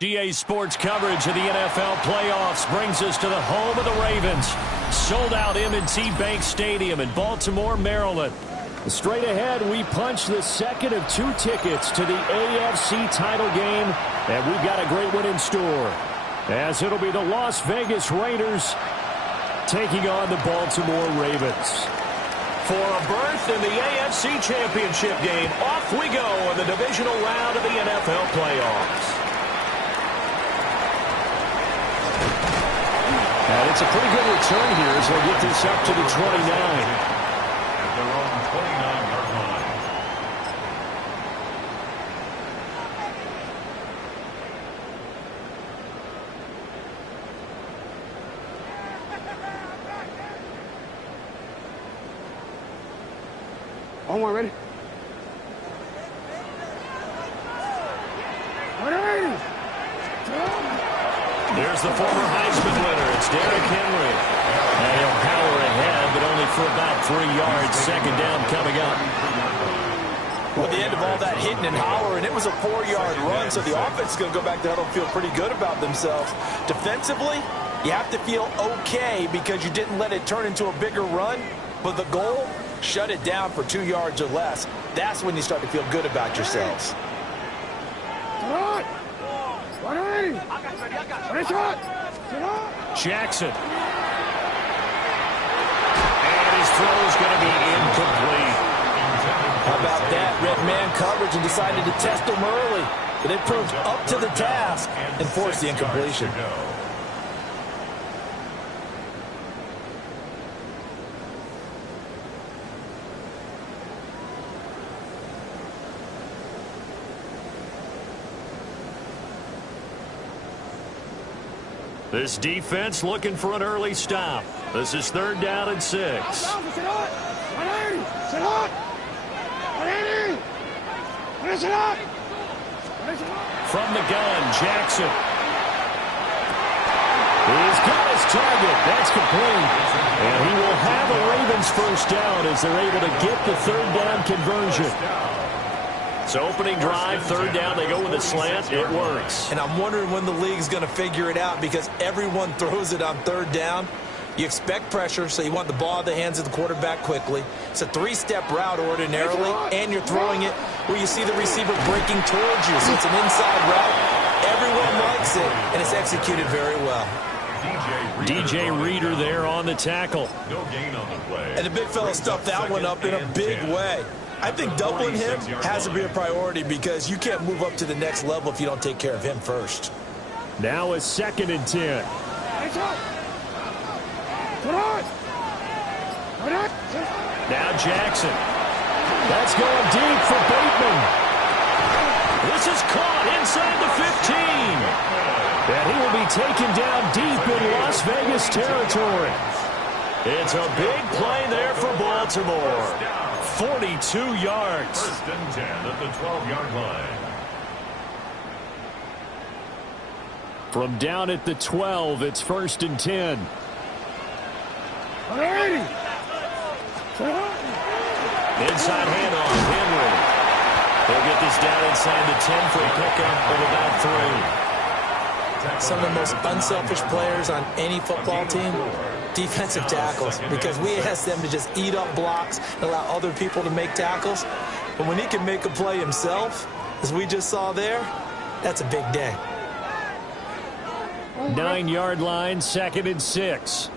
GA Sports coverage of the NFL playoffs brings us to the home of the Ravens. Sold out M&T Bank Stadium in Baltimore, Maryland. Straight ahead, we punch the second of 2 tickets to the AFC title game, and we've got a great one in store, as it'll be the Las Vegas Raiders taking on the Baltimore Ravens. For a berth in the AFC Championship game, off we go in the divisional round of the NFL playoffs. And it's a pretty good return here as they get this up to the 29. They're on the 29-yard line. One ready? There's the former Heisman winner. It's Derrick Henry. And he'll power ahead, but only for about 3 yards. Second down coming up. Well, the end of all that hitting and hollering, it was a 4-yard run, so the offense is going to go back to huddle and feel pretty good about themselves. Defensively, you have to feel okay because you didn't let it turn into a bigger run, but the goal, shut it down for 2 yards or less. That's when you start to feel good about yourselves. Jackson. And his throw is going to be incomplete. How about that? Red man coverage and decided to test him early. But it proved up to the task and forced the incompletion. This defense looking for an early stop. This is 3rd down and 6. From the gun, Jackson. He's got his target. That's complete. And he will have a Ravens first down as they're able to get the 3rd down conversion. So opening drive, 3rd down, they go with a slant. It works. And I'm wondering when the league's going to figure it out because everyone throws it on 3rd down. You expect pressure, so you want the ball in the hands of the quarterback quickly. It's a 3-step route ordinarily, and you're throwing it where you see the receiver breaking towards you. So it's an inside route. Everyone likes it, and it's executed very well. DJ Reader there on the tackle. No gain on the play. And the big fella stuffed that one up in a big way. I think doubling him has to be a priority because you can't move up to the next level if you don't take care of him first. Now it's 2nd and 10. Now Jackson. That's going deep for Bateman. This is caught inside the 15. And he will be taken down deep in Las Vegas territory. It's a big play there for Baltimore. 42 yards. 1st and 10 at the 12-yard line. From down at the 12, it's 1st and 10. Inside handoff, Henry. They'll get this down inside the 10 for a pickup of about 3. Some of the most unselfish players on any football team, defensive tackles, because we ask them to just eat up blocks and allow other people to make tackles. But when he can make a play himself, as we just saw there, that's a big day. 9-yard line, 2nd and 6.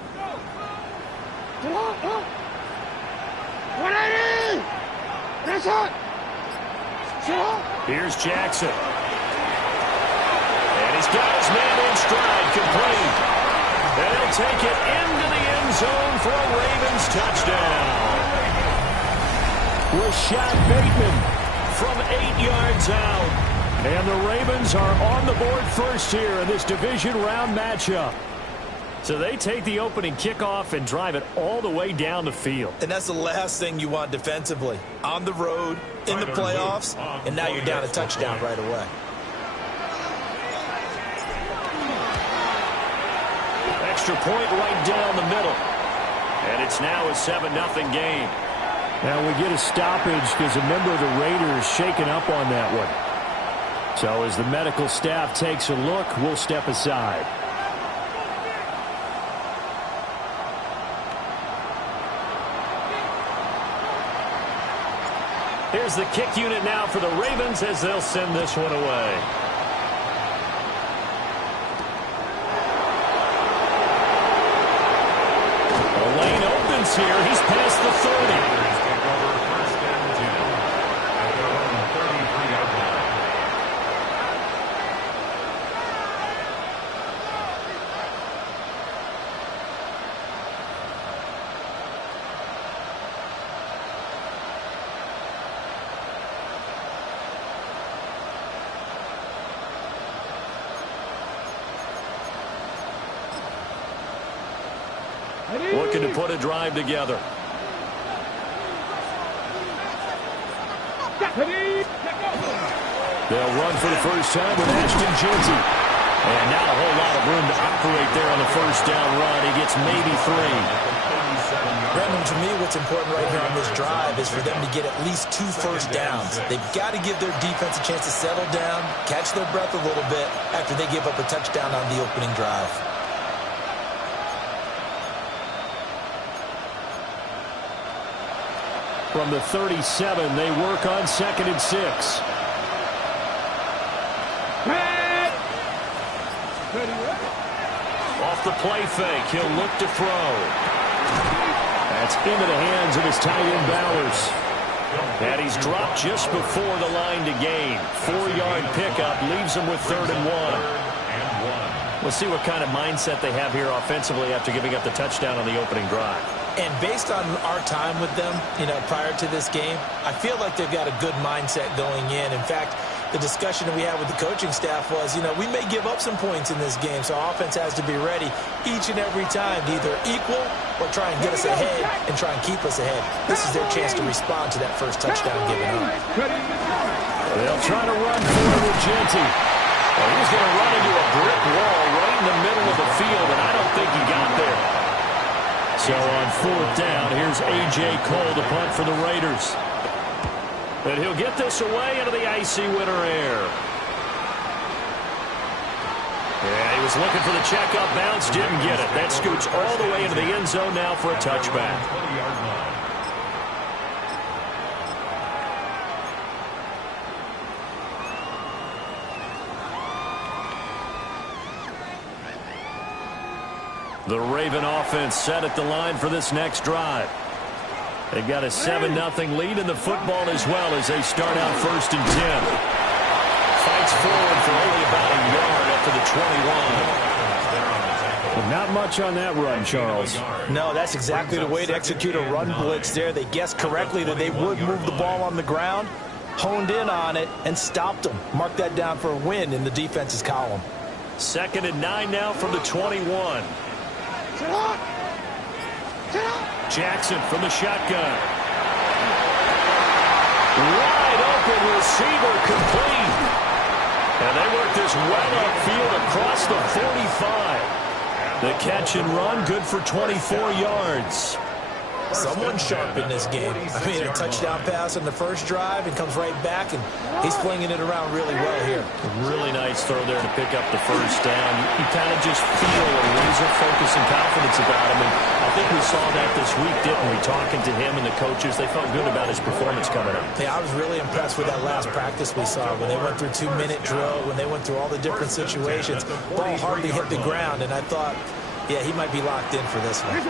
Here's Jackson. And he's got his man in stride, complete. And he'll take it into the end zone for a Ravens touchdown. Rashad Bateman from 8 yards out. And the Ravens are on the board first here in this division round matchup. So they take the opening kickoff and drive it all the way down the field. And that's the last thing you want defensively. On the road, in the playoffs, and now you're down a touchdown right away. Extra point right down the middle. And it's now a 7-0 game. Now we get a stoppage because a member of the Raiders shaken up on that one. So as the medical staff takes a look, we'll step aside. Here's the kick unit now for the Ravens as they'll send this one away. The lane opens here. He's past the 30. Looking to put a drive together. They'll run for the first time with Ashton Jeanty. And not a whole lot of room to operate there on the first down run. He gets maybe 3. Brandon, to me, what's important right here on this drive is for them to get at least 2 first downs. They've got to give their defense a chance to settle down, catch their breath a little bit after they give up a touchdown on the opening drive. From the 37, they work on 2nd and 6. Off the play fake, he'll look to throw. That's into the hands of his tight end Bowers. And he's dropped just before the line to gain. 4-yard pickup leaves him with 3rd and 1. We'll see what kind of mindset they have here offensively after giving up the touchdown on the opening drive. And based on our time with them, prior to this game, I feel like they've got a good mindset going in. In fact, the discussion that we had with the coaching staff was, we may give up some points in this game, so our offense has to be ready each and every time to either equal or try and get us ahead and try and keep us ahead. This is their chance to respond to that first touchdown given up. They'll try to run forward with Jeanty. Well, he's going to run into a brick wall right in the middle of the field, and I don't think he got there. So on 4th down, here's A.J. Cole to punt for the Raiders. And he'll get this away into the icy winter air. Yeah, he was looking for the checkup bounce, didn't get it. That scoots all the way into the end zone now for a touchback. The Raven offense set at the line for this next drive. They've got a 7-0 lead in the football as well as they start out 1st and 10. Fights forward for only about a yard up to the 21. Well, not much on that run, Charles. No, that's exactly the way to execute a run blitz there. They guessed correctly that they would move the ball on the ground, honed in on it, and stopped them. Mark that down for a win in the defense's column. 2nd and 9 now from the 21. Jackson from the shotgun. Wide open receiver complete. And they work this well upfield across the 45. The catch and run good for 24 yards. Someone sharp in this game. I mean, a touchdown pass on the first drive and comes right back, and he's flinging it around really well here. Really nice throw there to pick up the first down. You kind of just feel a laser focus and confidence about him, and I think we saw that this week, didn't we? Talking to him and the coaches, they felt good about his performance coming up. Yeah, I was really impressed with that last practice we saw when they went through 2-minute drill, when they went through all the different situations. Ball hardly hit the ground, and I thought, yeah, he might be locked in for this one.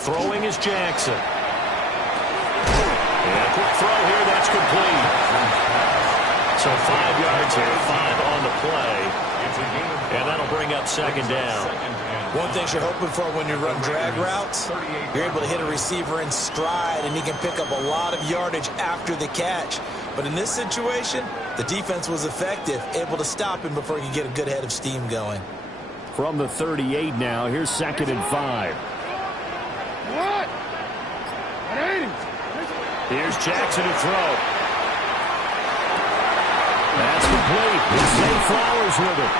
Throwing is Jackson. And a quick throw here, that's complete. So 5 yards here, 5 on the play. And that'll bring up 2nd down. One thing you're hoping for when you run drag routes, you're able to hit a receiver in stride, and he can pick up a lot of yardage after the catch. But in this situation, the defense was effective, able to stop him before he could get a good head of steam going. From the 38 now, here's 2nd and 5. What? Here's Jackson to throw. That's complete. Zay Flowers with it.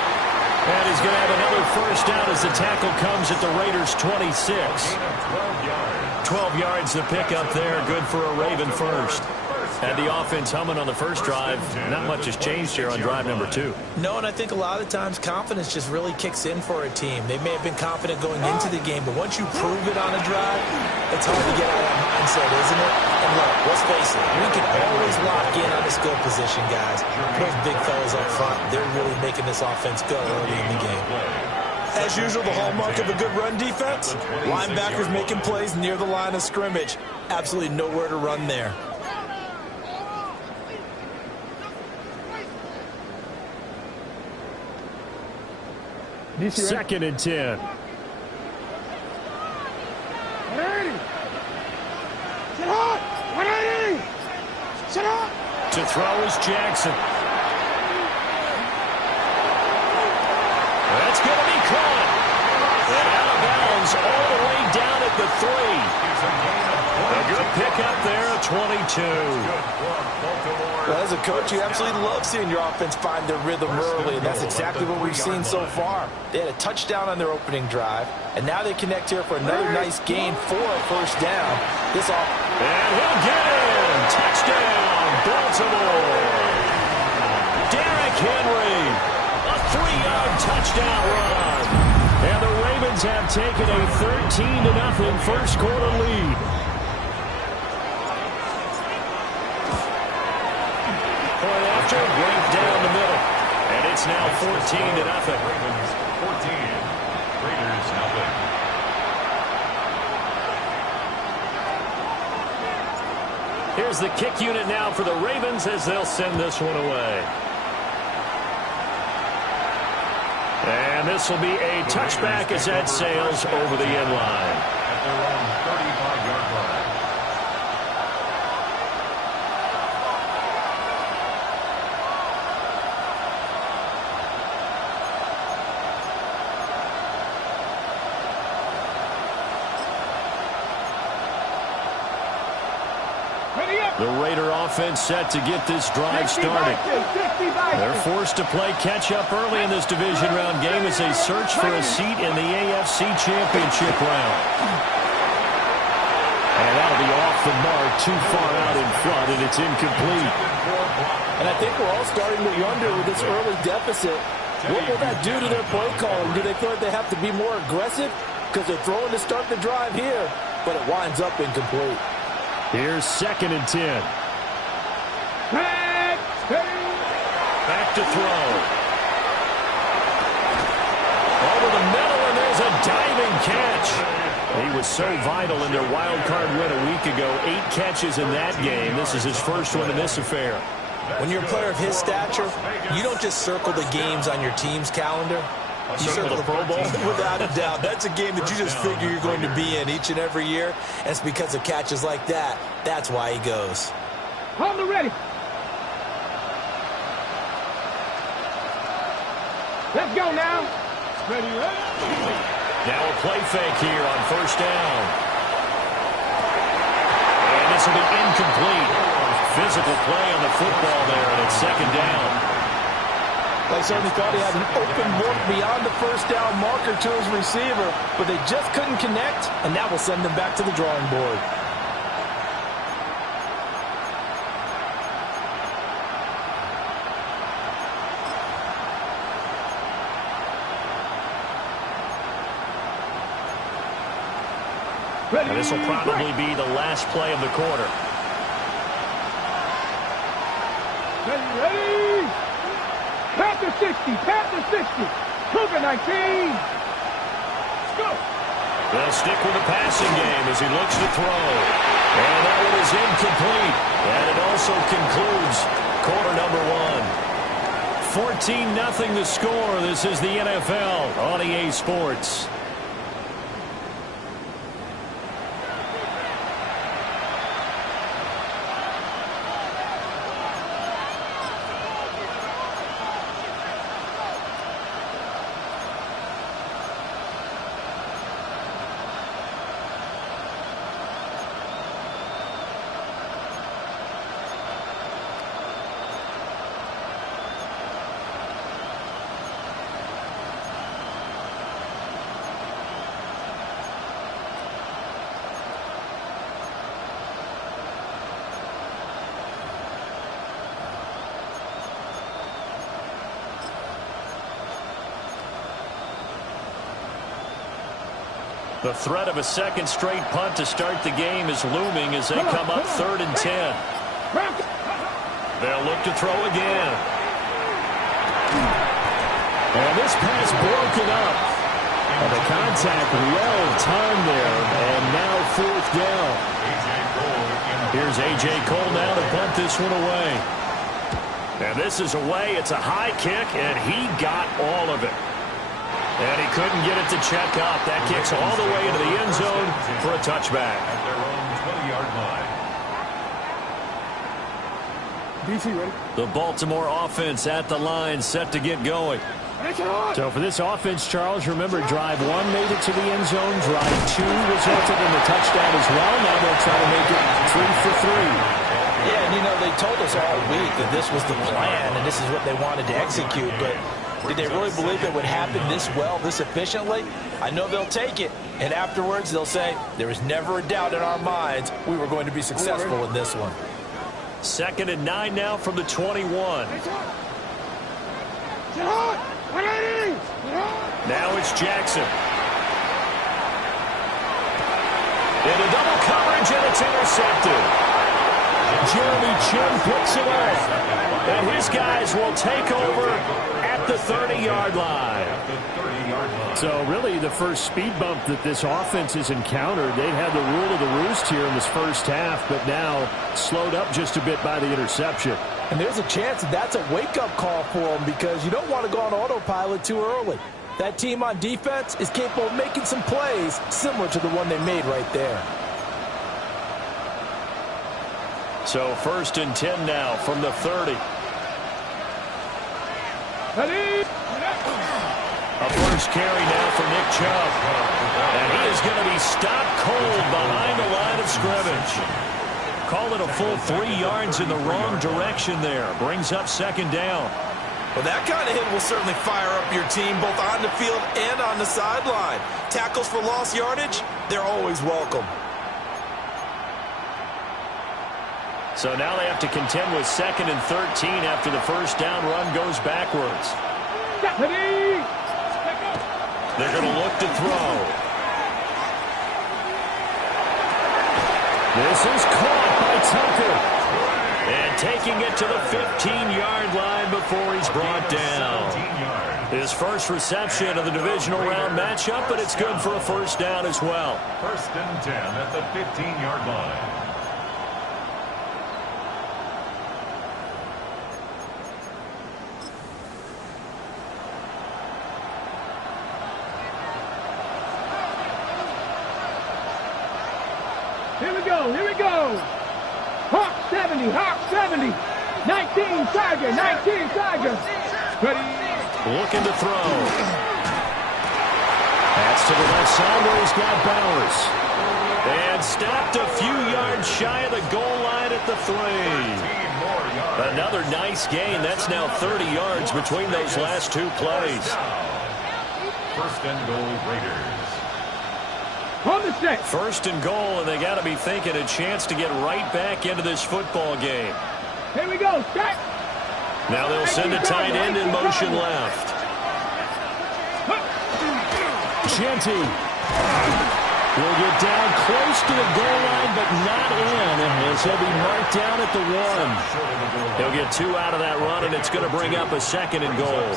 And he's going to have another first down as the tackle comes at the Raiders' 26. 12 yards the pickup there. Good for a Raven first. Had the offense humming on the first drive. Not much has changed here on drive number 2. No, and I think a lot of times confidence just really kicks in for a team. They may have been confident going into the game, but once you prove it on a drive, it's hard to get out of that mindset, isn't it? And look, let's face it, we can always lock in on the skill position, guys. Those big fellas up front, they're really making this offense go early in the game. As usual, the hallmark of a good run defense, linebackers making plays near the line of scrimmage. Absolutely nowhere to run there. Second and 10. To throw is Jackson. That's going to be caught. And out of bounds all the way down at the 3. A good pickup there, a 22. Well, as a coach, you absolutely love seeing your offense find their rhythm early, and that's exactly what we've seen so far. They had a touchdown on their opening drive, and now they connect here for another nice gain for a first down. And he'll get in. Touchdown, Baltimore. Derrick Henry, a 3-yard touchdown run. And the Ravens have taken a 13-0 first quarter lead. Right down the middle. And it's now 14-0. Ravens 14. Raiders nothing. Here's the kick unit now for the Ravens as they'll send this one away. And this will be a touchback as that sails over the end line. At their own 35-yard line. The Raider offense set to get this drive started. They're forced to play catch-up early in this division round game as they search for a seat in the AFC Championship round. And that'll be off the mark, too far out in front, and it's incomplete. And I think we're all starting to wonder with this early deficit, what will that do to their play calling? Do they feel like they have to be more aggressive? Because they're throwing to start the drive here, but it winds up incomplete. Here's 2nd and 10. Back to throw. Over the middle, and there's a diving catch. He was so vital in their wild card win a week ago. 8 catches in that game. This is his first one in this affair. When you're a player of his stature, you don't just circle the games on your team's calendar. You circle the Pro Bowl? Without a doubt. That's a game that you just figure you're going to be in each and every year. And it's because of catches like that. That's why he goes. Hold it ready. Let's go now. Ready, ready. Now a play fake here on first down. And this will be incomplete. Physical play on the football there, and it's 2nd down. They certainly thought he had an open look beyond the first down marker to his receiver, but they just couldn't connect, and that will send them back to the drawing board. And this will probably be the last play of the quarter. Ready. Panther 60, Panther 60, Cougar 19. Let's go. They'll stick with the passing game as he looks to throw. And that one is incomplete. And it also concludes quarter number 1. 14-0 the score. This is the NFL on EA Sports. The threat of a second straight punt to start the game is looming as they come up 3rd and 10. They'll look to throw again. And this pass broken up. And the contact well timed there. And now 4th down. Here's A.J. Cole now to punt this one away. And this is away. It's a high kick, and he got all of it. And he couldn't get it to check up. That kicks all the way into the end zone for a touchback. At their own 20-yard line. BC ready? The Baltimore offense at the line, set to get going. So for this offense, Charles, remember, drive 1 made it to the end zone. Drive 2 resulted in the touchdown as well. Now they'll try to make it 3 for 3. Yeah, and you know, they told us all week that this was the plan and this is what they wanted to execute, but did they really believe it would happen this well, this efficiently? I know they'll take it, and afterwards they'll say, there was never a doubt in our minds we were going to be successful in this one. 2nd and 9 now from the 21. Now it's Jackson. Into double coverage, and it's intercepted. Jeremy Chin picks it up. And his guys will take over at the 30-yard line. So really the first speed bump that this offense has encountered. They've had the rule of the roost here in this first half, but now slowed up just a bit by the interception. And there's a chance that that's a wake-up call for them because you don't want to go on autopilot too early. That team on defense is capable of making some plays similar to the one they made right there. So 1st and 10 now from the 30. A first carry now for Nick Chubb. And he is going to be stopped cold behind the line of scrimmage. Call it a full 3 yards in the wrong direction there. Brings up 2nd down. Well, that kind of hit will certainly fire up your team both on the field and on the sideline. Tackles for lost yardage, they're always welcome. So now they have to contend with 2nd and 13 after the first down run goes backwards. They're going to look to throw. This is caught by Tucker. And taking it to the 15-yard line before he's brought down. His first reception of the divisional round matchup, but it's good for a first down as well. 1st and 10 at the 15-yard line. Here we go. Hawk 70, Hawk 70. 19 Tiger, 19 Tiger. Ready. Looking to throw. Pass to the left side where he's got Bowers. And stopped a few yards shy of the goal line at the 3. Another nice gain. That's now 30 yards between those last 2 plays. 1st and goal, Raiders. On the set. 1st and goal, and they got to be thinking a chance to get right back into this football game. Here we go. Start. Now they'll send a tight end in motion left. Genty will get down close to the goal line, but not in, as he'll be marked down at the 1. He'll get 2 out of that run, and it's going to bring up a 2nd and goal.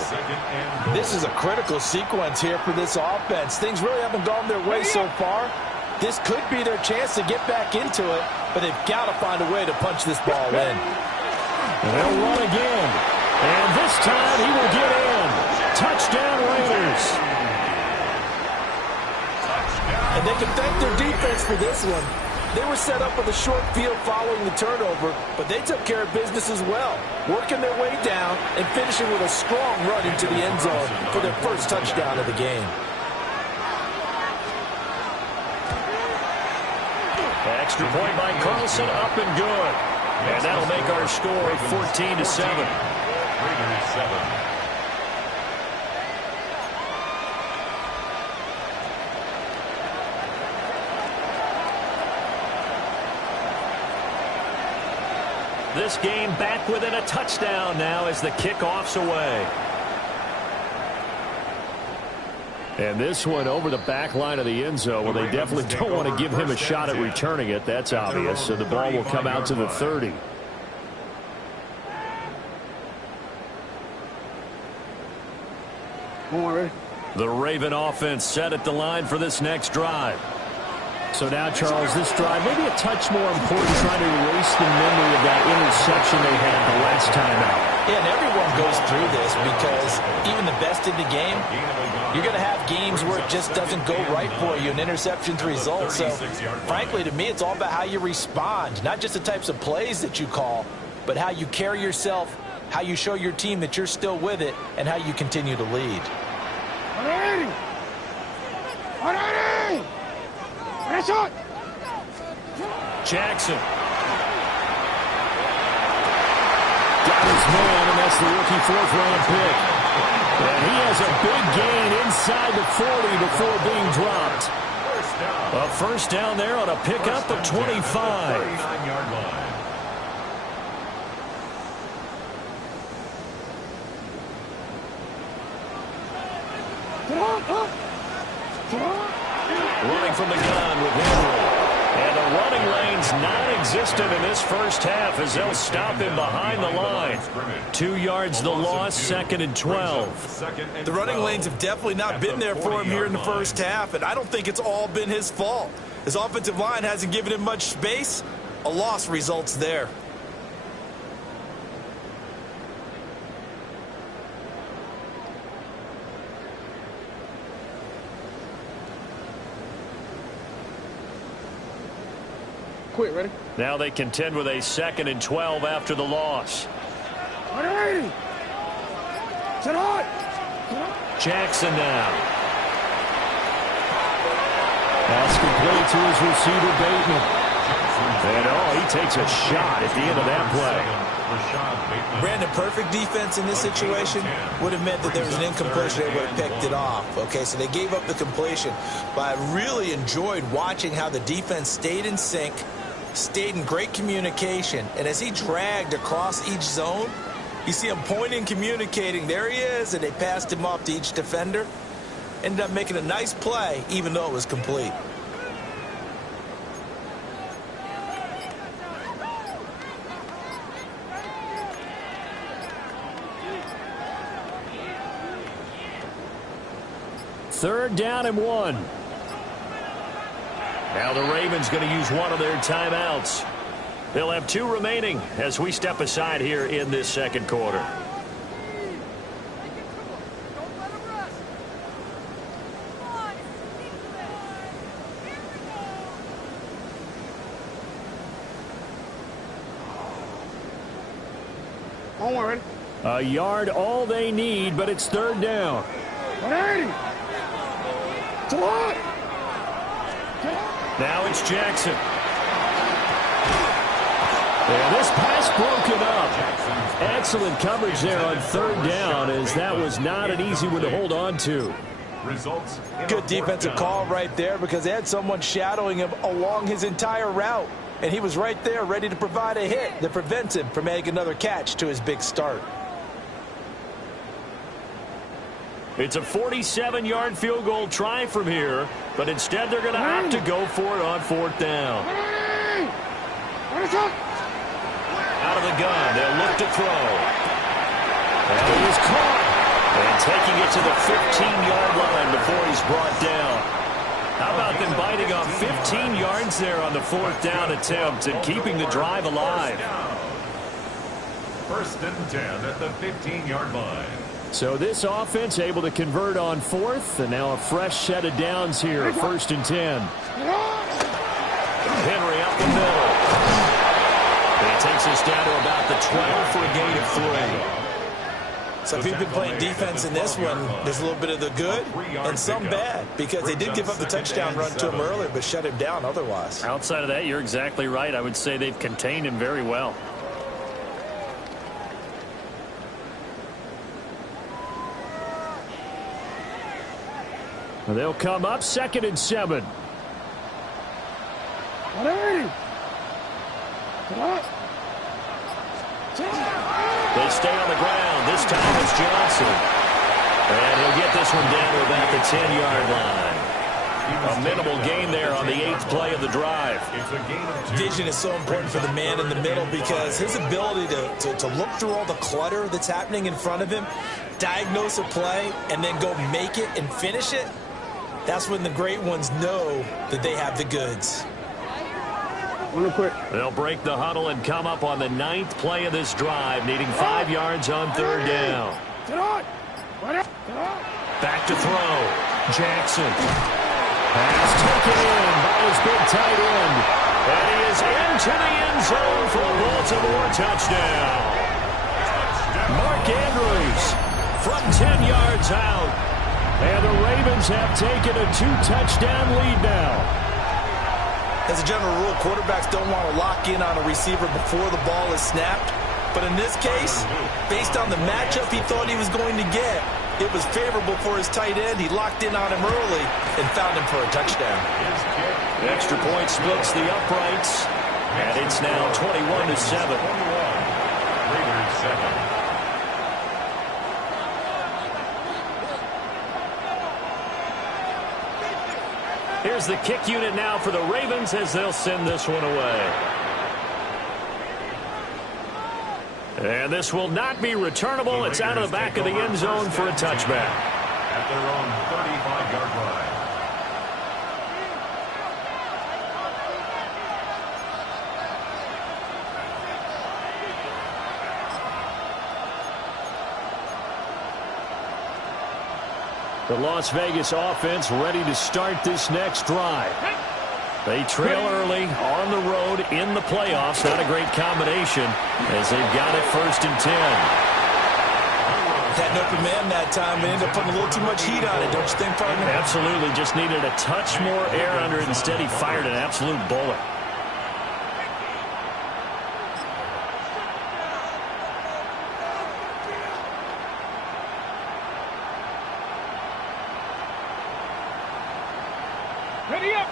This is a critical sequence here for this offense. Things really haven't gone their way so far. This could be their chance to get back into it, but they've got to find a way to punch this ball in. They'll run again, and this time he will get in. Touchdown, Raiders. And they can thank their defense for this one. They were set up with a short field following the turnover, but they took care of business as well, working their way down and finishing with a strong run into the end zone for their first touchdown of the game. Extra point by Carlson, up and good. And that'll make our score 14-7. Raiders 7. This game back within a touchdown now as the kickoff's away. And this one over the back line of the end zone. Well, they definitely don't want to give him a shot at returning it. That's obvious. So the ball will come out to the 30. The Raven offense set at the line for this next drive. So now, Charles, this drive maybe a touch more important, trying to erase the memory of that interception they had the last time out. Yeah, and everyone goes through this because even the best in the game, you're going to have games where it just doesn't go right for you and interceptions result. So, frankly, to me, it's all about how you respond, not just the types of plays that you call, but how you carry yourself, how you show your team that you're still with it, and how you continue to lead. 180! 180! Shot. Jackson. Got his man, and that's the rookie fourth-round pick. And he has a big gain inside the 40 before being dropped. A first down there on a pickup of 25. Running from the gun with Henry. And the running lane's non-existent in this first half as they'll stop him behind the line. 2 yards the loss, 2nd and 12. The running lanes have definitely not been there for him here in the first half, and I don't think it's all been his fault. His offensive line hasn't given him much space. A loss results there. Quick, ready? Now they contend with a 2nd and 12 after the loss. 180! Set hard! Jackson now. Pass complete to his receiver, Bateman. And he takes a shot at the end of that play. Brandon, perfect defense in this situation would have meant that there was an incompletion. They would have picked it off. Okay, so they gave up the completion. But I really enjoyed watching how the defense stayed in sync, stayed in great communication. And as he dragged across each zone, you see him pointing, communicating. There he is, and they passed him off to each defender. Ended up making a nice play, even though it was complete. Third down and 1. Now the Ravens going to use one of their timeouts. They'll have 2 remaining as we step aside here in this second quarter. Onward. A yard all they need, but it's third down. 180! To what? Now it's Jackson. And this pass broken up. Excellent coverage there on third down, as that was not an easy one to hold on to. Good defensive call right there because they had someone shadowing him along his entire route. And he was right there ready to provide a hit that prevents him from making another catch to his big start. It's a 47-yard field goal try from here, but instead they're going to have to go for it on fourth down. Out of the gun, they'll look to throw. And he was caught. And taking it to the 15-yard line before he's brought down. How about them biting off 15 yards there on the fourth down attempt and keeping the drive alive? First and 10 at the 15-yard line. So this offense able to convert on fourth, and now a fresh set of downs here, first and 10. Henry up the middle. And he takes us down to about the 12 for a gain of 3. So if you've been playing defense in this one, there's a little bit of the good and some bad, because they did give up the touchdown run to him earlier, but shut him down otherwise. Outside of that, you're exactly right. I would say they've contained him very well. They'll come up 2nd and 7. 180! They stay on the ground. This time it's Johnson. And he'll get this one down to about the 10-yard line. A minimal gain there on the 8th play of the drive. Vision is so important for the man in the middle because his ability to look through all the clutter that's happening in front of him, diagnose a play, and then go make it and finish it, that's when the great ones know that they have the goods. They'll break the huddle and come up on the 9th play of this drive, needing 5 yards on 3rd down. Back to throw. Jackson. Pass taken in by his big tight end. And he is into the end zone for a Baltimore touchdown. Mark Andrews from 10 yards out. And the Ravens have taken a 2-touchdown lead now. As a general rule, quarterbacks don't want to lock in on a receiver before the ball is snapped. But in this case, based on the matchup he thought he was going to get, it was favorable for his tight end. He locked in on him early and found him for a touchdown. The extra point splits the uprights, and it's now 21-7. Raiders 7. Here's the kick unit now for the Ravens as they'll send this one away. And this will not be returnable. It's out of the back of the end zone for a touchback. At their own 35-yard line. The Las Vegas offense ready to start this next drive. They trail early on the road in the playoffs. Not a great combination as they've got it 1st and 10. Had an open man that time. They ended up putting a little too much heat on it, don't you think, partner? Absolutely. Just needed a touch more air under it. Instead, he fired an absolute bullet. Ready up.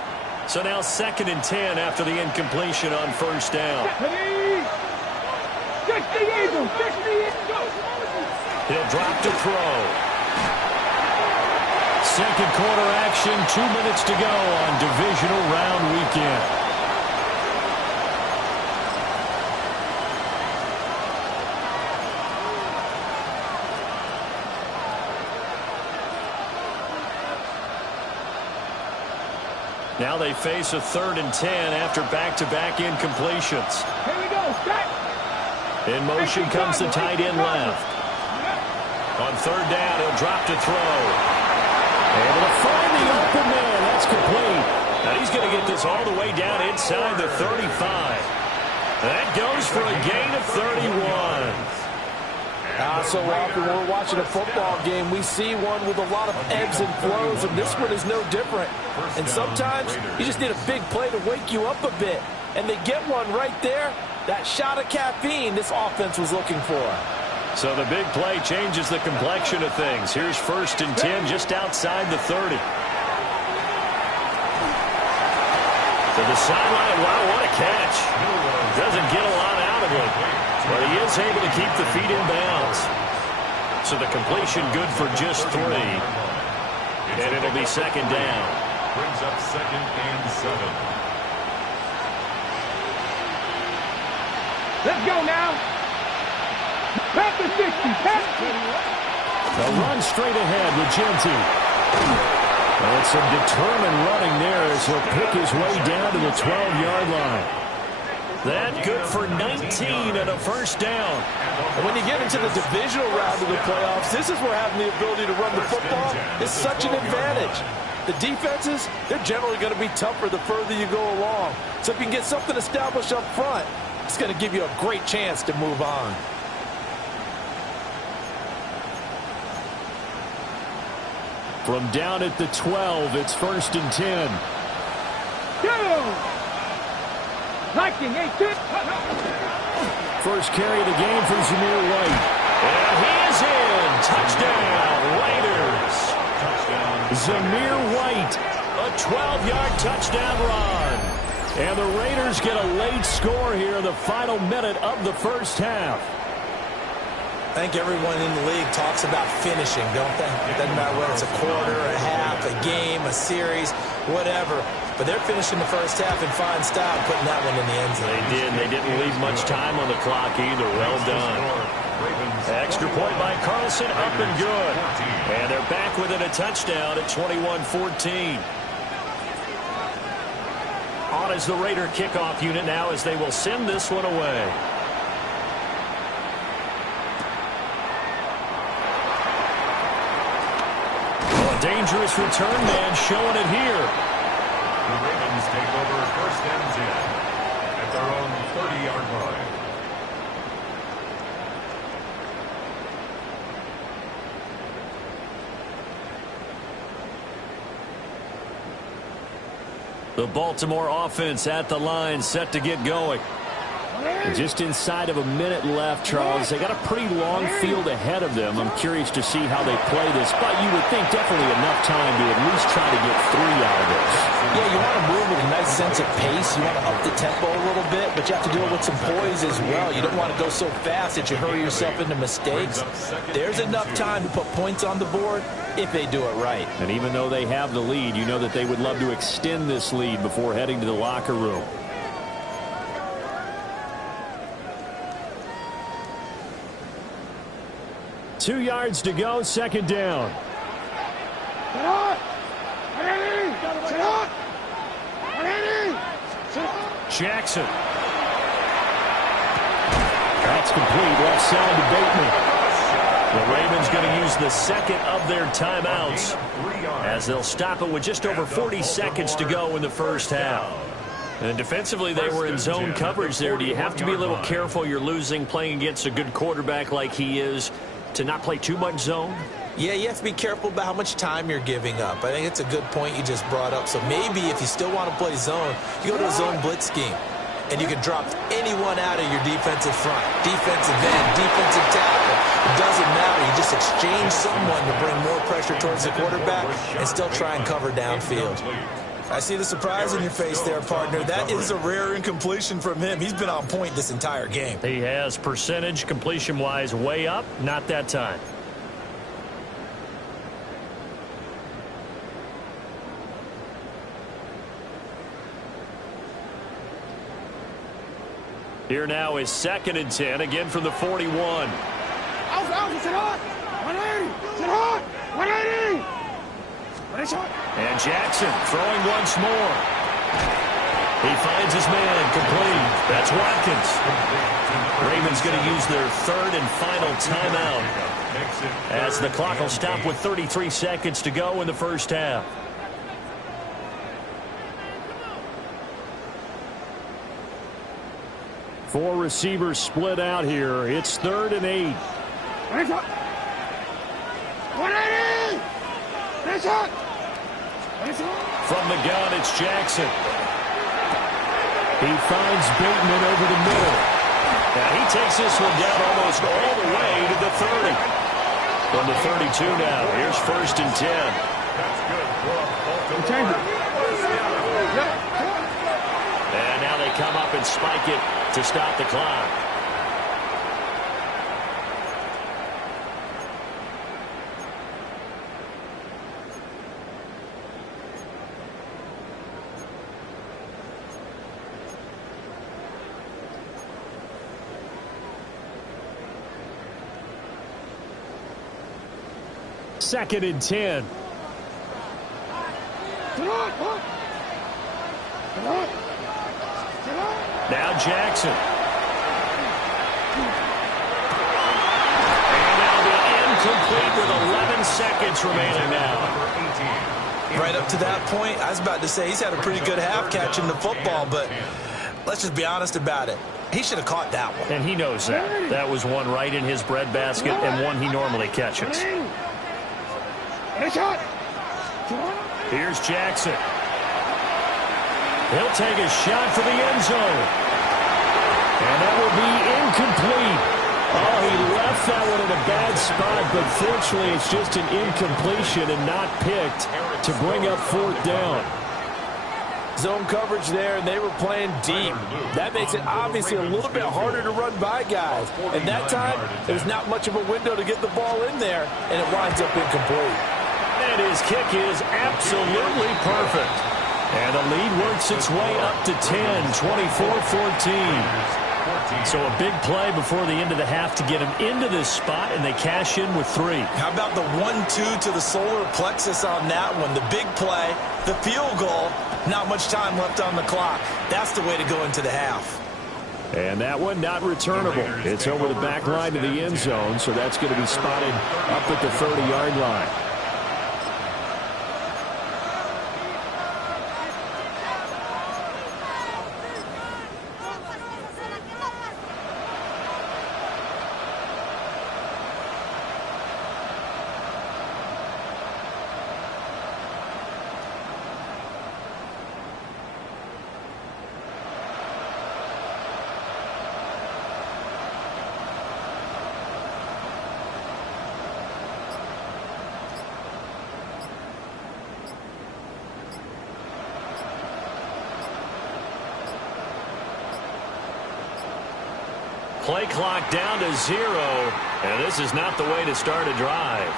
So now 2nd and 10 after the incompletion on 1st down. He'll drop to throw. 2nd quarter action, 2 minutes to go on divisional round weekend. Now they face a 3rd and 10 after back-to-back incompletions. Here we go. Start. In motion comes the tight end left. On 3rd down, he'll drop to throw. Able to find the open man. That's complete. Now he's going to get this all the way down inside the 35. That goes for a gain of 31. So often when we're watching a football game, we see one with a lot of ebbs and flows, and this one is no different. And sometimes you just need a big play to wake you up a bit. And they get one right there. That shot of caffeine this offense was looking for. So the big play changes the complexion of things. Here's 1st and 10 just outside the 30. To the sideline. Wow, what a catch. Doesn't get a lot out of it. But he is able to keep the feet in bounds. So the completion good for just 3. And it'll be 2nd down. Brings up 2nd and 7. Let's go now. Back to 60. A run straight ahead with Genty. And some determined running there as he'll pick his way down to the 12-yard line. That good for 19 and a 1st down. And when you get into the divisional round of the playoffs, this is where having the ability to run the football is such an advantage. The defenses, they're generally going to be tougher the further you go along. So if you can get something established up front, it's going to give you a great chance to move on. From down at the 12, it's 1st and 10. Liking 8-2. First carry of the game for Zamir White. And he is in. Touchdown, Raiders. Zamir White, a 12-yard touchdown run. And the Raiders get a late score here in the final minute of the 1st half. I think everyone in the league talks about finishing, don't they? It doesn't matter whether it's a quarter, a half, a game, a series, whatever. But they're finishing the first half in fine style, putting that one in the end zone. They did. They didn't leave much time on the clock either. Well done. Extra point by Carlson, up and good. And they're back within a touchdown at 21-14. On is the Raider kickoff unit now as they will send this one away. Oh, a dangerous return man showing it here. The Ravens take over 1st and 10 at their own 30-yard line. The Baltimore offense at the line, set to get going. And just inside of a minute left, Charles. They got a pretty long field ahead of them. I'm curious to see how they play this, but you would think definitely enough time to at least try to get 3 out of this. Yeah, you want to move with a nice sense of pace. You want to up the tempo a little bit, but you have to do it with some poise as well. You don't want to go so fast that you hurry yourself into mistakes. There's enough time to put points on the board if they do it right. And even though they have the lead, you know that they would love to extend this lead before heading to the locker room. Two yards to go, second down. Jackson. That's complete, left side to Bateman. The Ravens going to use the second of their timeouts as they'll stop it with just over 40 seconds to go in the first half. And defensively, they were in zone coverage there. Do you have to be a little careful? You're losing, playing against a good quarterback like he is, to not play too much zone? Yeah, you have to be careful about how much time you're giving up. I think it's a good point you just brought up. So maybe if you still want to play zone, you go to a zone blitz scheme. And you can drop anyone out of your defensive front, defensive end, defensive tackle. It doesn't matter. You just exchange someone to bring more pressure towards the quarterback and still try and cover downfield. I see the surprise in your face there, partner. That is a rare incompletion from him. He's been on point this entire game. He has percentage, completion-wise, way up. Not that time. Here now is 2nd and 10, again from the 41. And Jackson throwing once more. He finds his man, complete. That's Watkins. Ravens going to use their 3rd and final timeout as the clock will stop with 33 seconds to go in the first half. Four receivers split out here. It's 3rd and 8. From the gun, it's Jackson. He finds Bateman over the middle. Now he takes this one down almost all the way to the 30. From the 32 now, here's 1st and 10. And now they come up and spike it to stop the clock. Second and 10. Now Jackson. And now the incomplete with 11 seconds remaining now. Right up to that point, I was about to say he's had a pretty good half catching the football, but let's just be honest about it. He should have caught that one. And he knows that. That was one right in his breadbasket and one he normally catches. Here's Jackson. He'll take a shot for the end zone. And that will be incomplete. Oh, he left that one in a bad spot, but fortunately it's just an incompletion and not picked to bring up 4th down. Zone coverage there, and they were playing deep. That makes it obviously a little bit harder to run by guys. And that time, there's not much of a window to get the ball in there, and it winds up incomplete. And his kick is absolutely perfect. And the lead works its way up to 10, 24-14. So a big play before the end of the half to get him into this spot, and they cash in with 3. How about the 1-2 to the solar plexus on that one? The big play, the field goal, not much time left on the clock. That's the way to go into the half. And that one not returnable. It's over the back line to the end zone, so that's going to be spotted up at the 30-yard line. Play clock down to 0, and this is not the way to start a drive.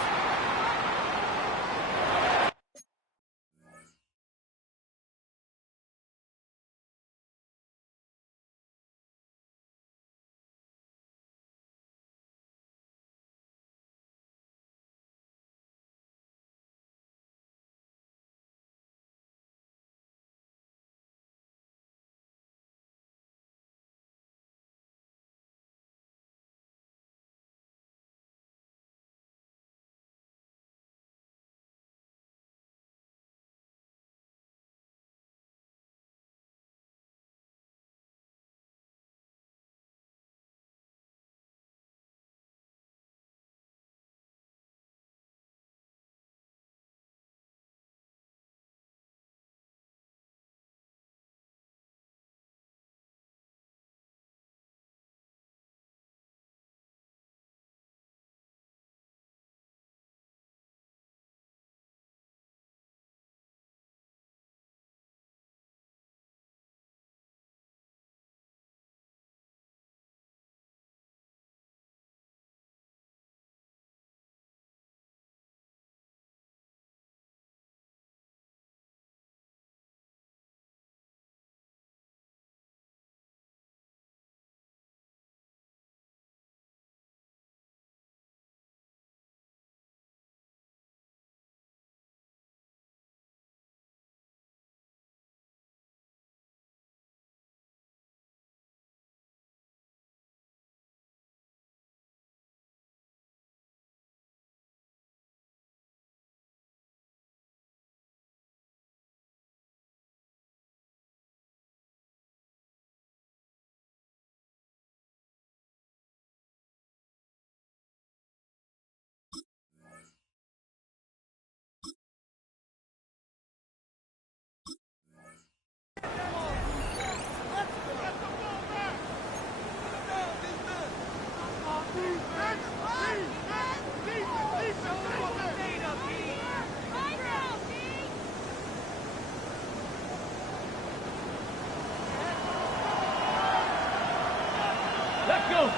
Let's go.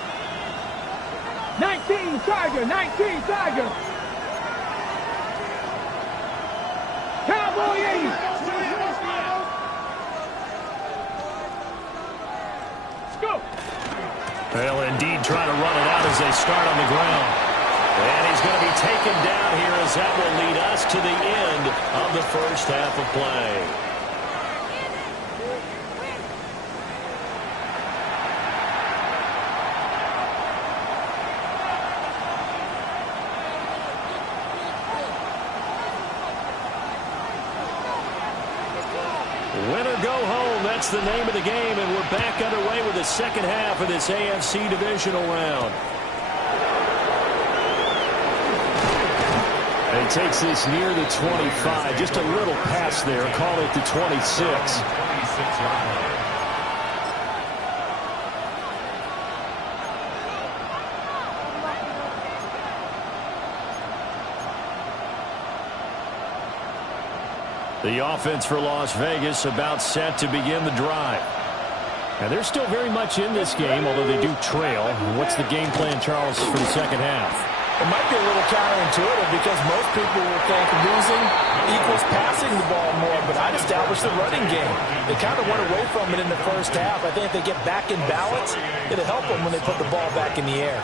19 Tiger, 19 Tiger. Cowboy 80. Let's go. They'll indeed try to run it out as they start on the ground. And he's going to be taken down here as that will lead us to the end of the first half of play. Win or go home, that's the name of the game, and we're back underway with the second half of this AFC Divisional round. And he takes this near the 25, just a little pass there, call it the 26. The offense for Las Vegas about set to begin the drive. And they're still very much in this game, although they do trail. What's the game plan, Charles, for the second half? It might be a little counterintuitive because most people will think losing equals passing the ball more, but I'd establish the running game. They kind of went away from it in the first half. I think if they get back in balance, it'll help them when they put the ball back in the air.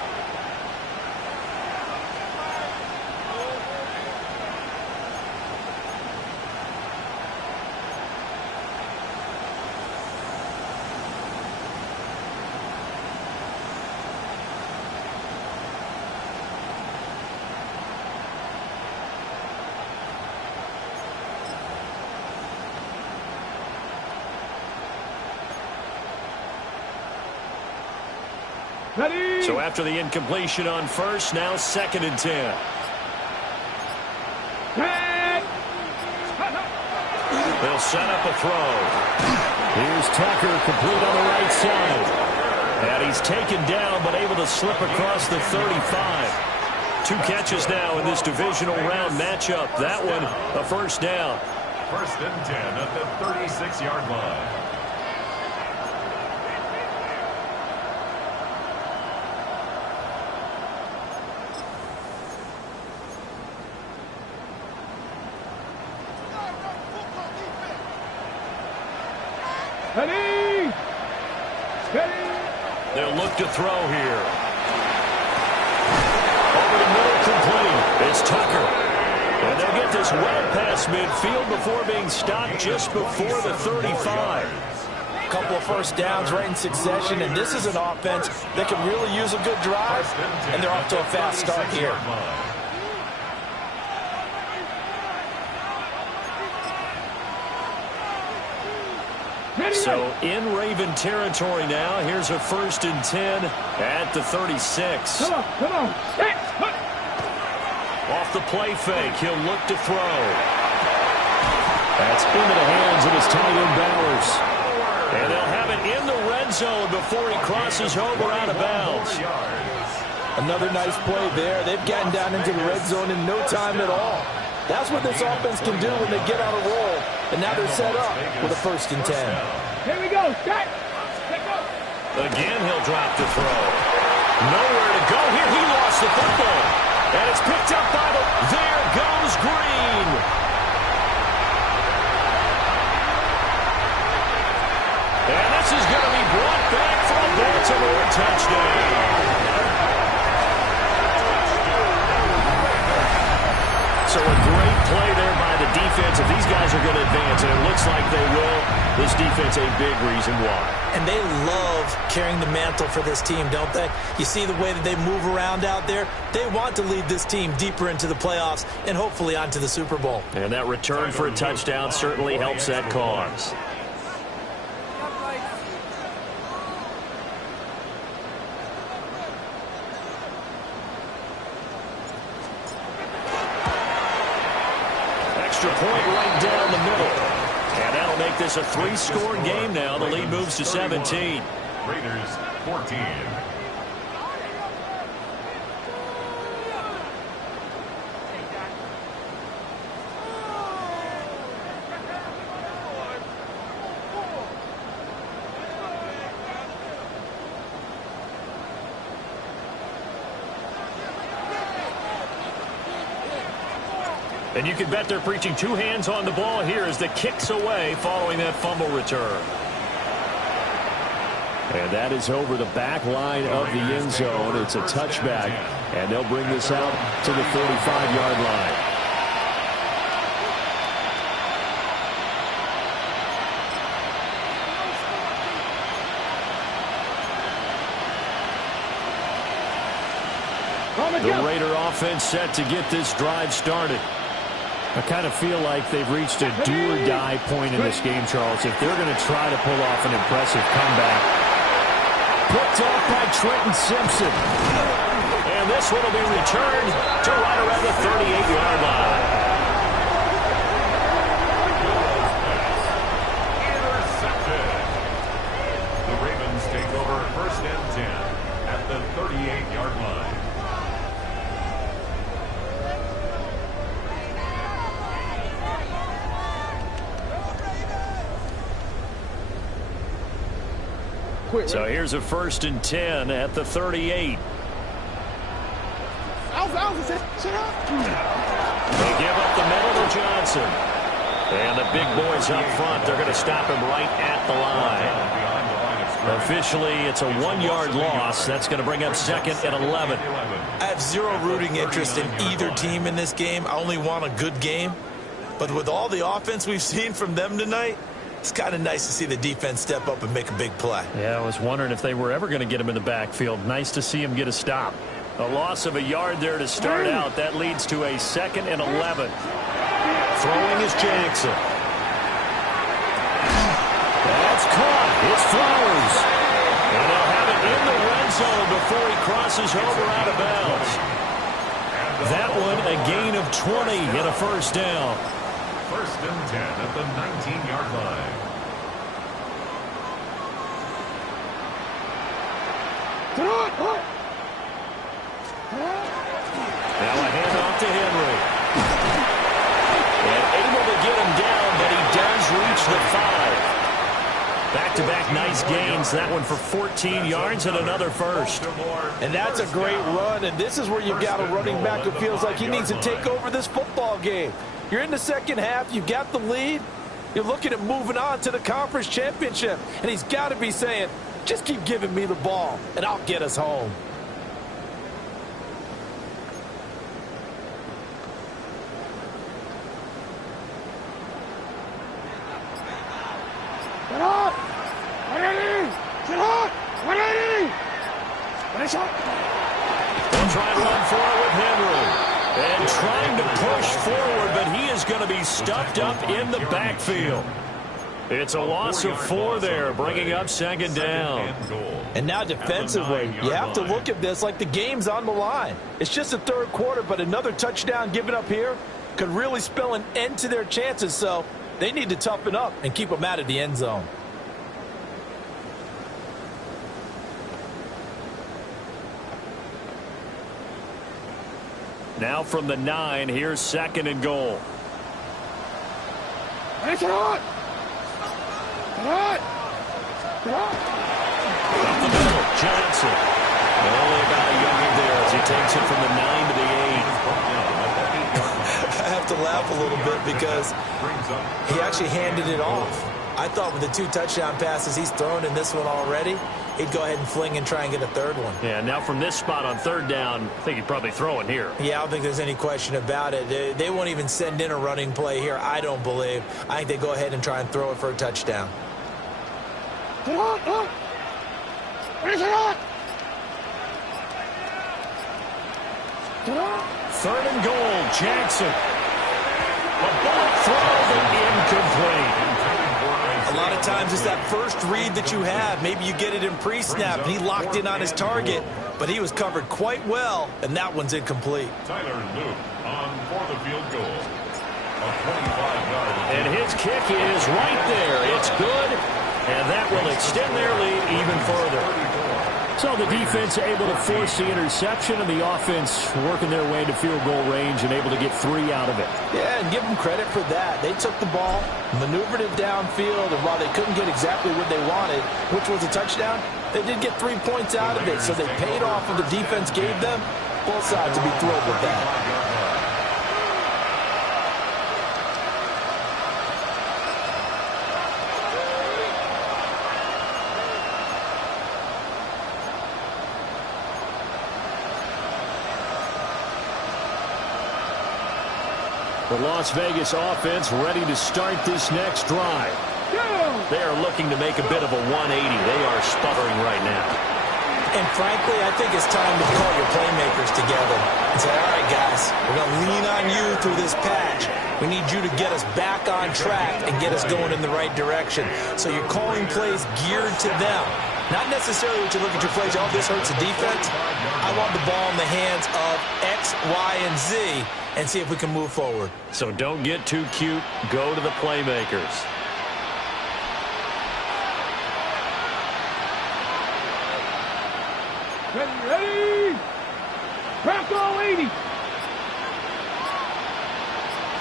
Ready? So after the incompletion on first, now 2nd and 10. Set. They'll set up a throw. Here's Tucker, complete on the right side. And he's taken down, but able to slip across the 35. 2 catches now in this divisional round matchup. That one, a first down. 1st and 10 at the 36-yard line. Ready? Ready? They'll look to throw here. Over the middle, complete. It's Tucker. And they'll get this well past midfield before being stopped just before the 35. A couple of first downs right in succession, and this is an offense that can really use a good drive, and they're off to a fast start here. So in Raven territory now. Here's a 1st and 10 at the 36. Come on. Set. Off the play fake, he'll look to throw. That's into the hands of his tight end Bowers. And they'll have it in the red zone before he crosses over out of bounds. Another nice play there. They've gotten down into the red zone in no time at all. That's what this offense can do when they get on a roll. And now they're set up with a 1st and 10. Here we go. Set. Let go. Again, he'll drop to throw. Nowhere to go here. He lost the football. And it's picked up by the... There goes Green. And this is going to be brought back for a Baltimore touchdown. So a great play there by the defense. If these guys are going to advance, and it looks like they will, this defense a big reason why. And they love carrying the mantle for this team, don't they? You see the way that they move around out there? They want to lead this team deeper into the playoffs and hopefully onto the Super Bowl. And that return for a touchdown certainly helps that cause. Extra point right down the middle. And that'll make this a 3-score game now. The lead moves to 17. Raiders 14. And you can bet they're preaching 2 hands on the ball here as the kick's away following that fumble return. And that is over the back line of the end zone. It's a touchback, and they'll bring this out to the 45-yard line. The Raider offense set to get this drive started. I kind of feel like they've reached a do-or-die point in this game, Charles, if they're going to try to pull off an impressive comeback. Picked off by Trenton Simpson. And this one will be returned to right around the 38-yard line. Intercepted. The Ravens take over 1st and 10 at the 38-yard line. quick. So here's a 1st and 10 at the 38. They give up the middle to Johnson. And the big boys up front, they're going to stop him right at the line. Officially, it's a 1-yard loss. That's going to bring up 2nd and 11. I have zero rooting interest in either team in this game. I only want a good game. But with all the offense we've seen from them tonight, it's kind of nice to see the defense step up and make a big play. Yeah, I was wondering if they were ever going to get him in the backfield. Nice to see him get a stop. A loss of a yard there to start out. That leads to a 2nd and 11. Throwing is Jackson. That's caught. It's Flowers. And they'll have it in the red zone before he crosses over out of bounds. That one a gain of 20 and a 1st down. 1st and 10 at the 19-yard line. Now a handoff to Henry. And able to get him down, but he does reach the 5. Back-to-back nice gains. That one for 14 yards and another 1st. And that's a great run, and this is where you've got a running back who feels like he needs to take over this football game. You're in the second half. You've got the lead. You're looking at moving on to the conference championship, and he's got to be saying, just keep giving me the ball, and I'll get us home. They'll try and run for it with Henry. And trying to push forward, but he is going to be stuffed up in the backfield. It's a loss of 4 there, bringing up 2nd down. And now defensively, you have to look at this like the game's on the line. It's just the 3rd quarter, but another touchdown given up here could really spell an end to their chances, so they need to toughen up and keep them out of the end zone. Now from the 9, here's 2nd and goal. Up the middle, Johnson. Only about a yard there as he takes it from the 9 to the 8. I have to laugh a little bit because he actually handed it off. I thought with the 2 touchdown passes he's thrown in this one already, he'd go ahead and fling and try and get a 3rd one. Yeah, now from this spot on 3rd down, I think he'd probably throw it here. Yeah, I don't think there's any question about it. They won't even send in a running play here, I don't believe. I think they go ahead and try and throw it for a touchdown. 3rd and goal, Jackson. A bullet throw, but incomplete. A lot of times it's that first read that you have. Maybe you get it in pre-snap, and he locked in on his target, but he was covered quite well, and that one's incomplete. Tyler Luke on for the field goal. A 25-yard. And his kick is right there. It's good, and that will extend their lead even further. So the defense able to force the interception, and the offense working their way into field goal range and able to get 3 out of it. Yeah, and give them credit for that. They took the ball, maneuvered it downfield, and while they couldn't get exactly what they wanted, which was a touchdown, they did get 3 points out of it, so they paid off what the defense gave them. Both sides will be thrilled with that. The Las Vegas offense ready to start this next drive. They are looking to make a bit of a 180. They are sputtering right now. And frankly, I think it's time to call your playmakers together and say, all right, guys, we're going to lean on you through this patch. We need you to get us back on track and get us going in the right direction. So you're calling plays geared to them. Not necessarily what you look at your plays, oh, this hurts the defense. I want the ball in the hands of X, Y, and Z and see if we can move forward. So don't get too cute. Go to the playmakers. Ready. Bronco 80.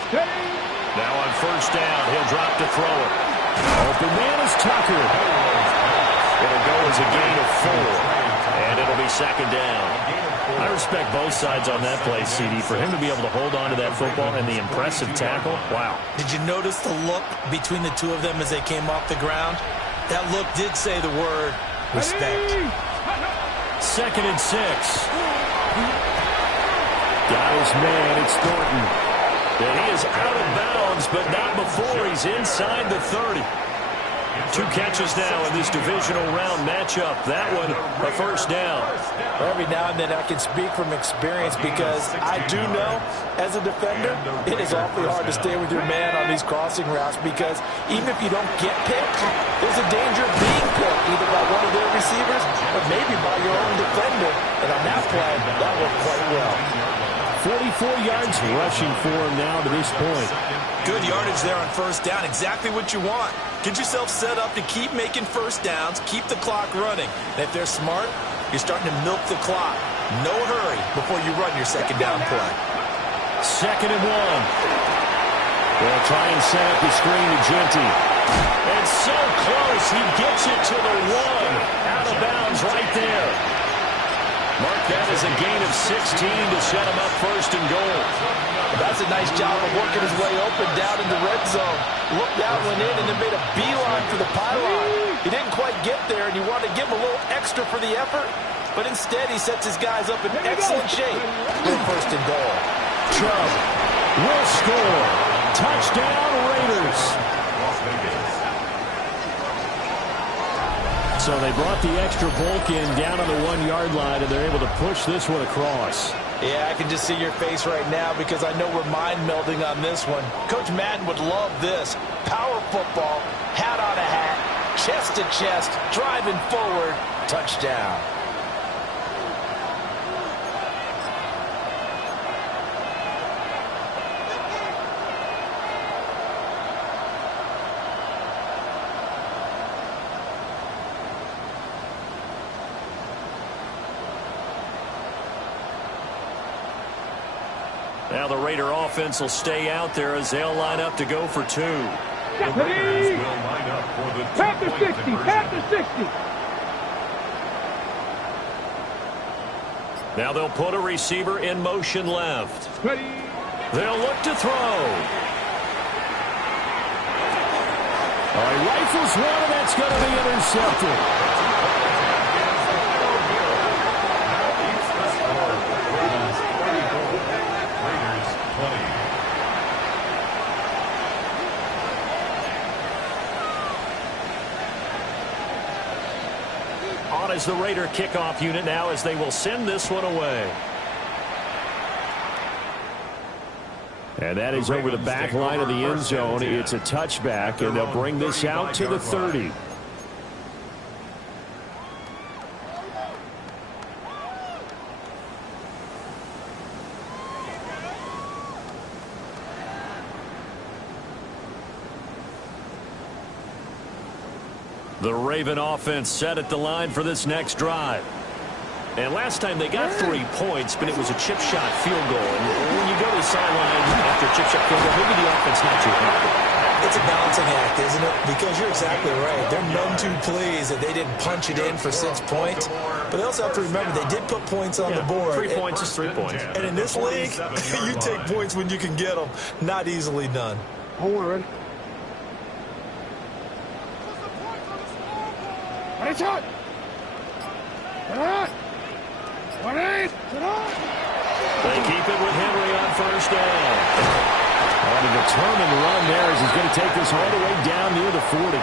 Steady. Now on 1st down, he'll drop to throw it. Open man is Tucker. It'll go as a gain of 4, and it'll be second down. I respect both sides on that play, CD. For him to be able to hold on to that football and the impressive tackle, wow. Did you notice the look between the two of them as they came off the ground? That look did say the word respect. Second and 6. Got his man, it's Thornton. And he is out of bounds, but not before he's inside the 30. 2 catches now in this divisional round matchup. That one, a first down. Every now and then I can speak from experience because I do know, as a defender, it is awfully hard to stay with your man on these crossing routes because even if you don't get picked, there's a danger of being picked either by one of their receivers or maybe by your own defender. And on that play, that worked quite well. 44 yards rushing for him now to this point. Good yardage there on first down. Exactly what you want. Get yourself set up to keep making first downs, keep the clock running. And if they're smart, you're starting to milk the clock. No hurry before you run your second down play. Second and 1. They'll try and set up the screen to Genty. And so close, he gets it to the 1. Out of bounds right there. Mark that as a gain of 16 to set him up first and goal. That's a nice job of working his way open down in the red zone. Looked out, went in, and then made a beeline for the pylon. He didn't quite get there, and you wanted to give him a little extra for the effort, but instead he sets his guys up in excellent shape for first and goal. Chubb will score. Touchdown, Raiders. So they brought the extra bulk in down on the 1-yard line, and they're able to push this one across. Yeah, I can just see your face right now because I know we're mind melding on this one. Coach Madden would love this. Power football, hat on a hat, chest to chest, driving forward, touchdown. Now the Raider offense will stay out there as they'll line up to go for 2. Panther 60, Panther 60. Now they'll put a receiver in motion left. Ready. They'll look to throw. He rifles one, and that's going to be intercepted. On as the Raider kickoff unit now as they will send this one away. And that is over the back line of the end zone. It's a touchback, and they'll bring this out to the 30. The Raven offense set at the line for this next drive. And last time they got 3 points, but it was a chip shot field goal. And when you go to the sideline after a chip shot field goal, maybe the offense not too happy. It's a balancing act, isn't it? Because you're exactly right. They're none too pleased that they didn't punch it in for 6 points. But they also have to remember they did put points on the board. 3 points is 3 points. And in this league, you take points when you can get them. Not easily done. Hold on, ready? Ready, shot! They keep it with Henry on first down. And a determined run there as he's going to take this all the way down near the 40.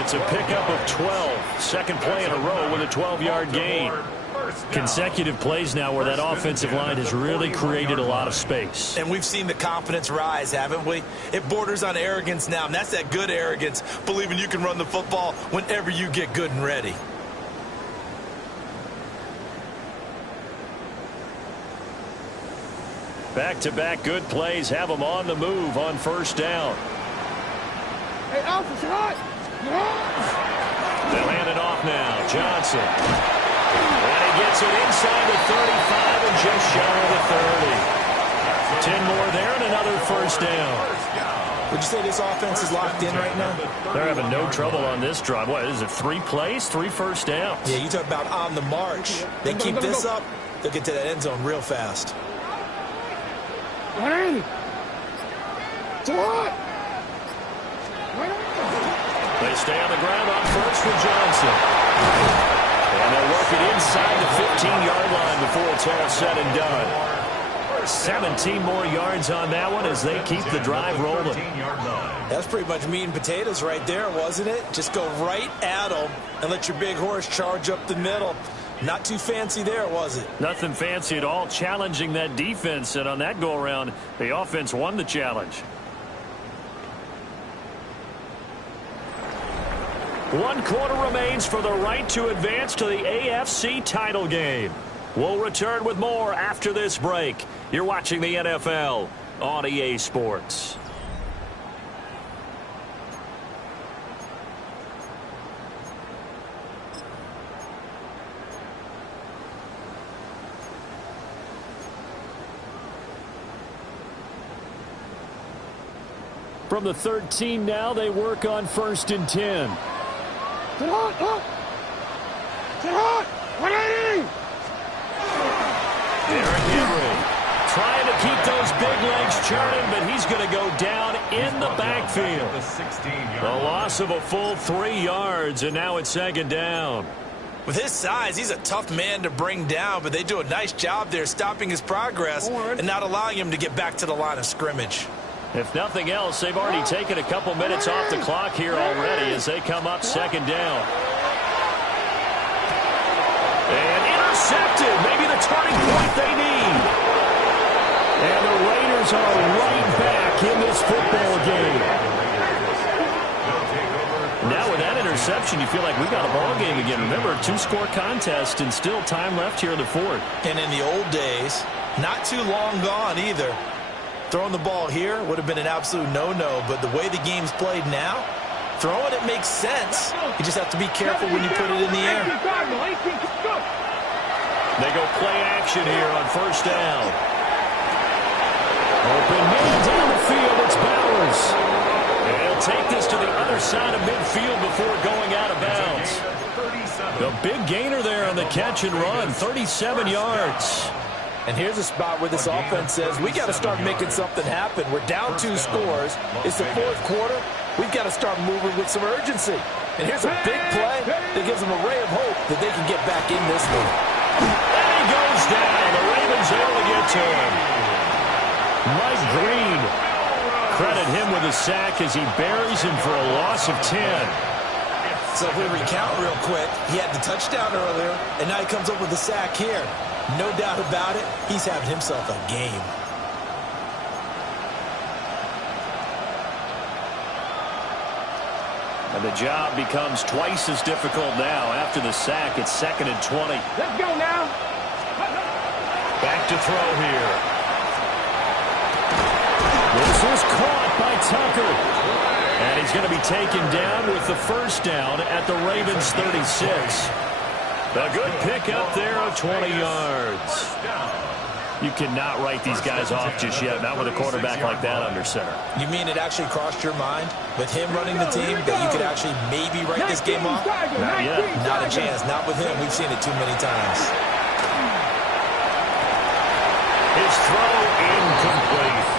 It's a pickup of 12. Second play in a row with a 12-yard gain. Consecutive plays now where that offensive line has really created a lot of space. And we've seen the confidence rise, haven't we? It borders on arrogance now, and that's that good arrogance, believing you can run the football whenever you get good and ready. Back-to-back good plays have them on the move on first down. Hey, Alpha, shot! They'll hand it off now. Johnson. And he gets it inside the 35 and just shy of the 30. 10 more there and another first down. Would you say this offense is locked in right now? They're having no trouble on this drive. What is it, 3 plays, 3 first downs? Yeah, you talk about on the march. They keep this up, they'll get to that end zone real fast. 180. It's a lot. They stay on the ground on first with Johnson. And they'll work it inside the 15-yard line before it's all said and done. 17 more yards on that one as they keep the drive rolling. That's pretty much meat and potatoes right there, wasn't it? Just go right at them and let your big horse charge up the middle. Not too fancy there, was it? Nothing fancy at all, challenging that defense. And on that go-around, the offense won the challenge. 1 quarter remains for the right to advance to the AFC title game. We'll return with more after this break. You're watching the NFL on EA Sports. From the 13 now, they work on 1st and 10. Sit hot. Sit hot. 180. Derrick Henry trying to keep those big legs churning, but he's going to go down in the backfield. The loss of a full 3 yards, and now it's 2nd down. With his size, he's a tough man to bring down, but they do a nice job there stopping his progress and not allowing him to get back to the line of scrimmage. If nothing else, they've already taken a couple minutes off the clock here already as they come up 2nd down. And intercepted. Maybe the turning point they need. And the Raiders are right back in this football game. Now with that interception, you feel like we got a ball game again. Remember, 2-score contest and still time left here in the 4th. And in the old days, not too long gone either. Throwing the ball here would have been an absolute no-no, but the way the game's played now, throwing it makes sense. You just have to be careful when you put it in the air. They go play action here on 1st down. Open man down the field, it's Bowers. And he'll take this to the other side of midfield before going out of bounds. The big gainer there on the catch and run, 37 yards. And here's a spot where this offense says, we got to start making something happen. We're down 2 scores. It's the 4th quarter. We've got to start moving with some urgency. And here's a big play that gives them a ray of hope that they can get back in this one. And he goes down. The Ravens able to get to him. Mike Green, credit him with a sack as he buries him for a loss of 10. So if we recount real quick, he had the touchdown earlier, and now he comes up with a sack here. No doubt about it, he's having himself a game. And the job becomes twice as difficult now after the sack. It's 2nd and 20. Let's go now. Back to throw here. This is caught by Tucker. And he's going to be taken down with the 1st down at the Ravens' 36. A good pick up there of 20 yards. You cannot write these guys off just yet, not with a quarterback like that under center. You mean it actually crossed your mind with him running the team that you could actually maybe write this game off? Not yet. Not a chance. Not with him. We've seen it too many times. His throw incomplete.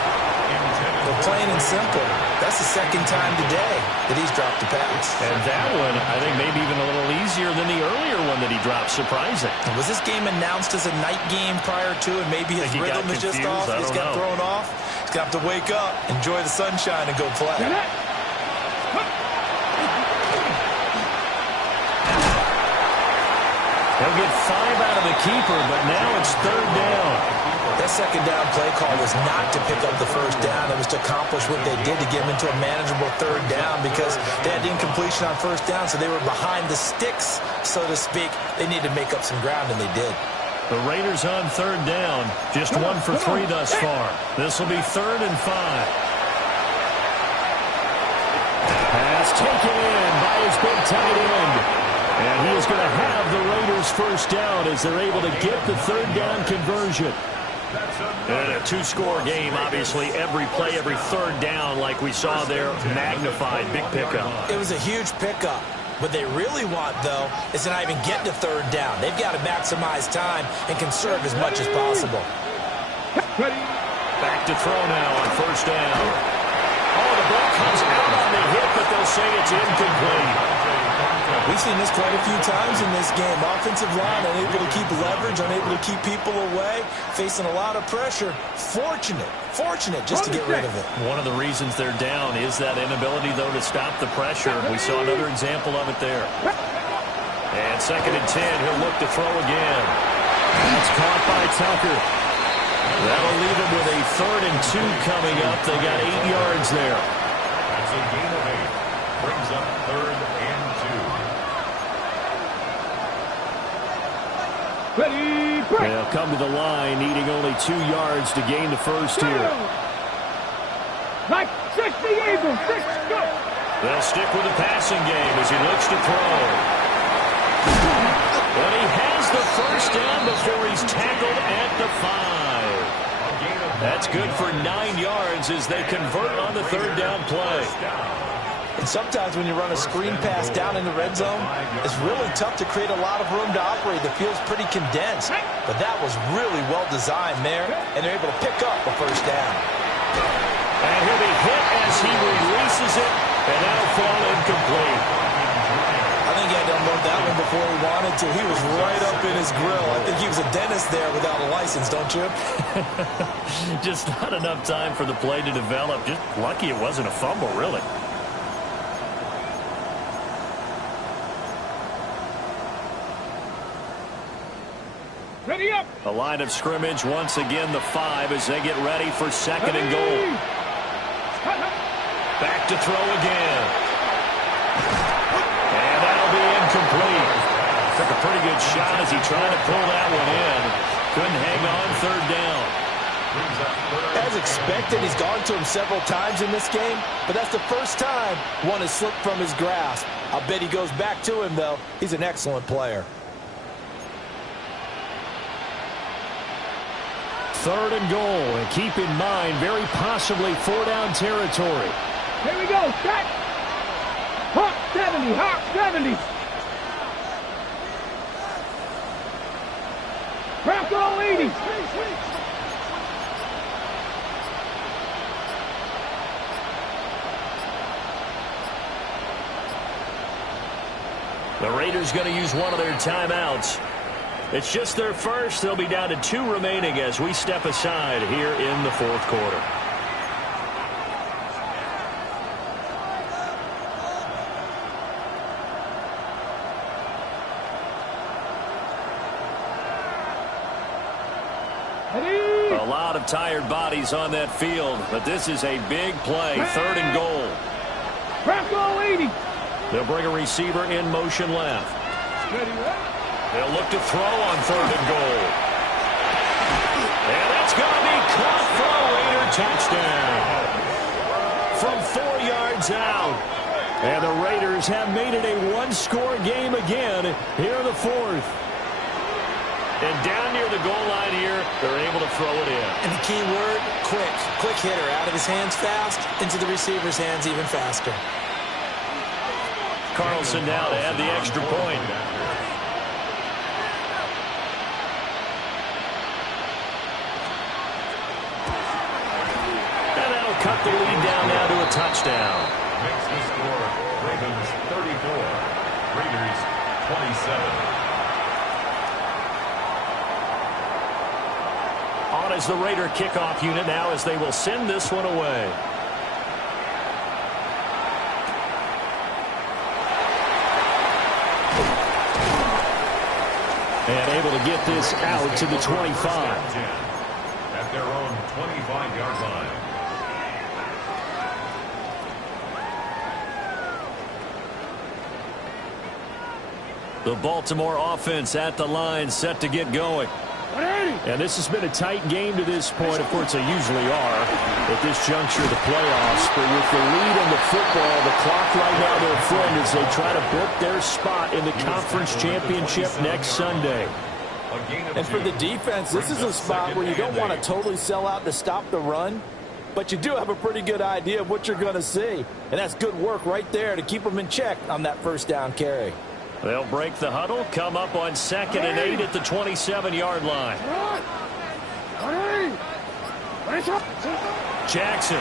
Well, plain and simple, that's the 2nd time today that he's dropped a pass. And that one, I think, maybe even a little easier than the earlier one that he dropped. Surprising. Was this game announced as a night game prior to, and maybe his rhythm is just off? He's got thrown off. He's got to wake up, enjoy the sunshine, and go play. He'll get 5 out of the keeper, but now it's 3rd down. That 2nd down play call was not to pick up the 1st down. It was to accomplish what they did to get them into a manageable 3rd down because they had incompletion on 1st down, so they were behind the sticks, so to speak. They needed to make up some ground, and they did. The Raiders on 3rd down, just 1 for 3 thus far. This will be 3rd and 5. Pass taken in by his big tight end. And he is going to have the Raiders' 1st down as they're able to get the 3rd down conversion. And a two-score game, obviously, every play, every third down, like we saw there, magnified, big pickup. It was a huge pickup. What they really want, though, is to not even get to third down. They've got to maximize time and conserve as much as possible. Back to throw now on first down. Oh, the ball comes out on the hit, but they'll say it's incomplete. We've seen this quite a few times in this game. Offensive line unable to keep leverage, unable to keep people away, facing a lot of pressure. Fortunate just to get rid of it. One of the reasons they're down is that inability, though, to stop the pressure. We saw another example of it there. And 2nd and 10, he'll look to throw again. That's caught by Tucker. That'll leave him with a 3rd and 2 coming up. They got 8 yards there. That's a gain of 8. Brings up 3rd and 2. Ready, break. They'll come to the line, needing only 2 yards to gain the first here. Like 60 Eagles, 6, go. They'll stick with the passing game as he looks to throw. But he has the first down before he's tackled at the 5. That's good for 9 yards as they convert on the 3rd down play. And sometimes when you run a screen pass down in the red zone, it's really tough to create a lot of room to operate. The field's pretty condensed. But that was really well designed there, and they're able to pick up a first down. And he'll be hit as he releases it, and that'll fall incomplete. I think he had to unload that one before he wanted to. He was right up in his grill. I think he was a dentist there without a license, don't you? Just not enough time for the play to develop. Just lucky it wasn't a fumble, really. Ready up. A line of scrimmage once again, the 5 as they get ready for 2nd and goal. Back to throw again. And that'll be incomplete. Took a pretty good shot as he tried to pull that one in. Couldn't hang on 3rd down. As expected, he's gone to him several times in this game, but that's the first time one has slipped from his grasp. I'll bet he goes back to him, though. He's an excellent player. 3rd and goal, and keep in mind, very possibly 4-down territory. Here we go, set. Hawk 70, Hawk 70. Bronco 80. The Raiders going to use one of their timeouts. It's just their first. They'll be down to 2 remaining as we step aside here in the 4th quarter. A lot of tired bodies on that field, but this is a big play. 3rd and goal. Bronco 80. They'll bring a receiver in motion left. Ready, They'll look to throw on 3rd and goal. And that's going to be caught for a Raider touchdown. From 4 yards out. And the Raiders have made it a 1-score game again here in the 4th. And down near the goal line here, they're able to throw it in. And the key word, quick. Quick hitter. Out of his hands fast, into the receiver's hands even faster. Carlson now to add the extra point. And that'll cut the lead down now to a touchdown. Makes the score Ravens 34, Raiders 27. On as the Raider kickoff unit now as they will send this one away. And able to get this out to the 25. At their own 25-yard line. The Baltimore offense at the line, set to get going. And this has been a tight game to this point. Of course, they usually are at this juncture of the playoffs. But with the lead in the football, the clock right now their friend as they try to book their spot in the conference championship next Sunday. And for the defense, this is a spot where you don't want to totally sell out to stop the run, but you do have a pretty good idea of what you're going to see. And that's good work right there to keep them in check on that first down carry. They'll break the huddle, come up on 2nd and 8 at the 27-yard line. Jackson.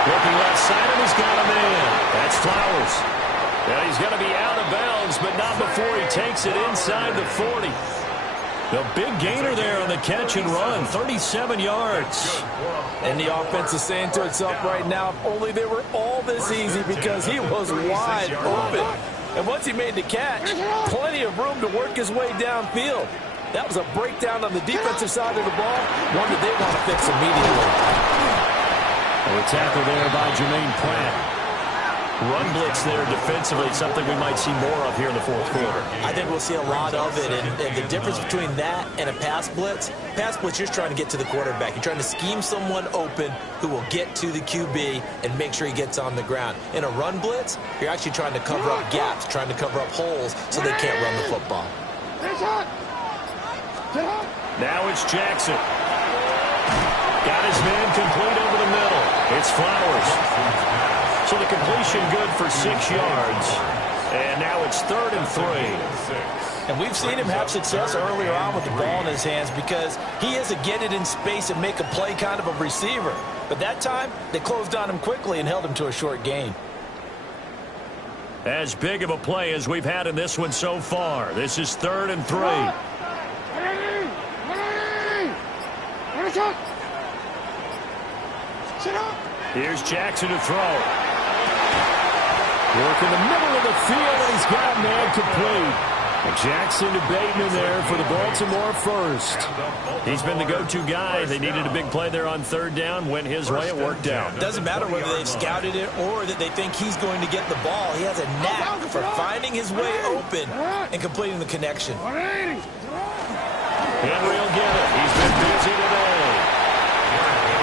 Looking left side, and he's got a man. That's Flowers. Now he's going to be out of bounds, but not before he takes it inside the 40. The big gainer there on the catch and run, 37 yards. And the offense is saying to itself right now, if only they were all this easy, because he was wide open. And once he made the catch, plenty of room to work his way downfield. That was a breakdown on the defensive side of the ball, one that they want to fix immediately. A tackle there by Jermaine Pratt. Run blitz there defensively, something we might see more of here in the 4th quarter. I think we'll see a lot of it, and the difference between that and a pass blitz, you're just trying to get to the quarterback. You're trying to scheme someone open who will get to the QB and make sure he gets on the ground. In a run blitz, you're actually trying to cover up gaps, trying to cover up holes so they can't run the football. Now it's Jackson. Got his man complete over the middle. It's Flowers. So the completion good for 6 yards. And now it's 3rd and 3. And we've seen him have success earlier on with the ball in his hands because he is a get it in space and make a play kind of a receiver. But that time, they closed on him quickly and held him to a short gain. As big of a play as we've had in this one so far. This is 3rd and 3. Here's Jackson to throw. Work in the middle of the field, and he's got a man complete. And Jackson to Bateman there for the Baltimore first. He's been the go-to guy. They needed a big play there on 3rd down. Went his way. It worked out. Doesn't matter whether they've scouted it or that they think he's going to get the ball. He has a knack for finding his way open and completing the connection. Henry will get it. He's been busy today.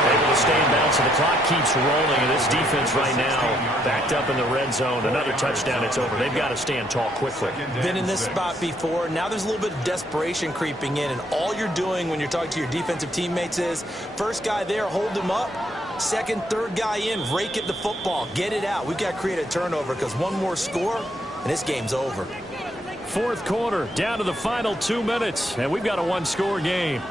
Able to stay in bounds, and the clock keeps rolling. And this defense right now backed up in the red zone. Another touchdown, it's over. They've got to stand tall quickly. Been in this spot before. Now there's a little bit of desperation creeping in, and all you're doing when you're talking to your defensive teammates is first guy there, hold him up. Second, third guy in, rake at the football. Get it out. We've got to create a turnover because one more score, and this game's over. 4th quarter, down to the final 2 minutes, and we've got a one-score game.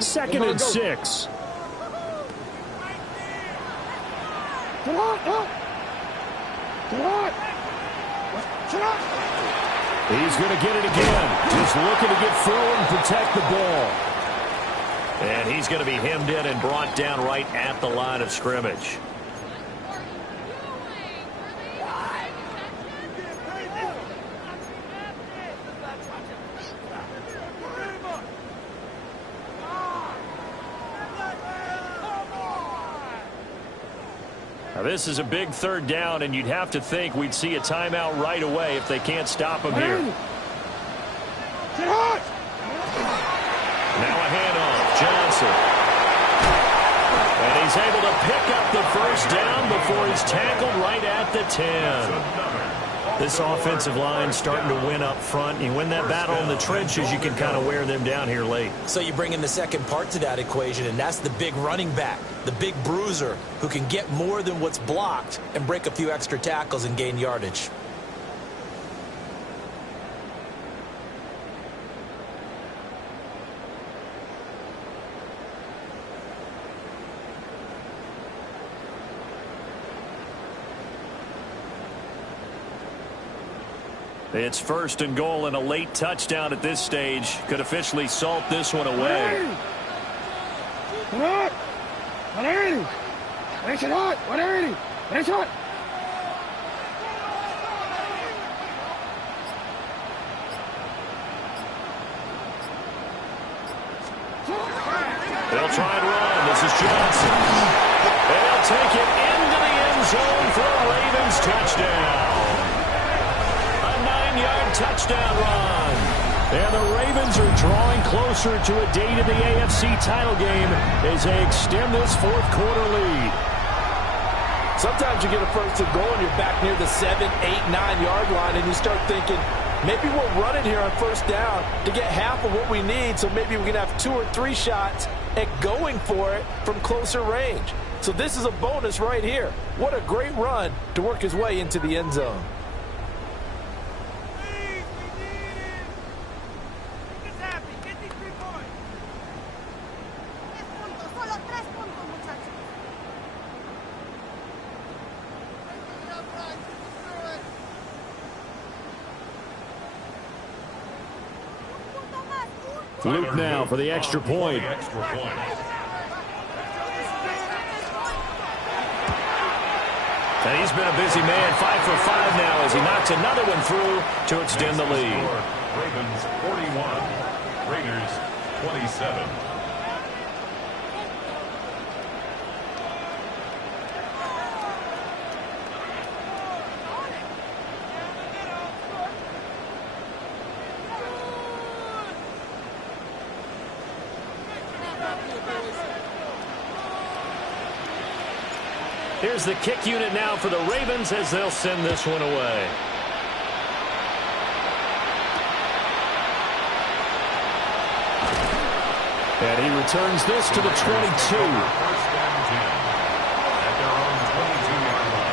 Second and 6. He's going to get it again. Just looking to get forward and protect the ball. And he's going to be hemmed in and brought down right at the line of scrimmage. Now this is a big 3rd down, and you'd have to think we'd see a timeout right away if they can't stop him here. Now a handoff. Johnson. And he's able to pick up the first down before he's tackled right at the 10. This offensive line starting to win up front. You win that battle in the trenches, you can kind of wear them down here late. So you bring in the second part to that equation, and that's the big running back, the big bruiser, who can get more than what's blocked and break a few extra tackles and gain yardage. It's 1st and goal, and a late touchdown at this stage could officially salt this one away. They'll try and run. This is Johnson. They'll take it into the end zone for a Ravens touchdown. A 9-yard touchdown run. And the Ravens are drawing closer to a date in the AFC title game as they extend this fourth quarter lead. Sometimes you get a first and goal and you're back near the 7, 8, 9-yard line, and you start thinking, maybe we'll run it here on first down to get half of what we need, so maybe we can have 2 or 3 shots at going for it from closer range. So this is a bonus right here. What a great run to work his way into the end zone. Luke now for the extra point. And he's been a busy man, 5 for 5 now as he knocks another one through to extend the lead. Ravens 41, Raiders 27. Here's the kick unit now for the Ravens as they'll send this one away. And he returns this to the 22. First and 10 at their own 22-yard line.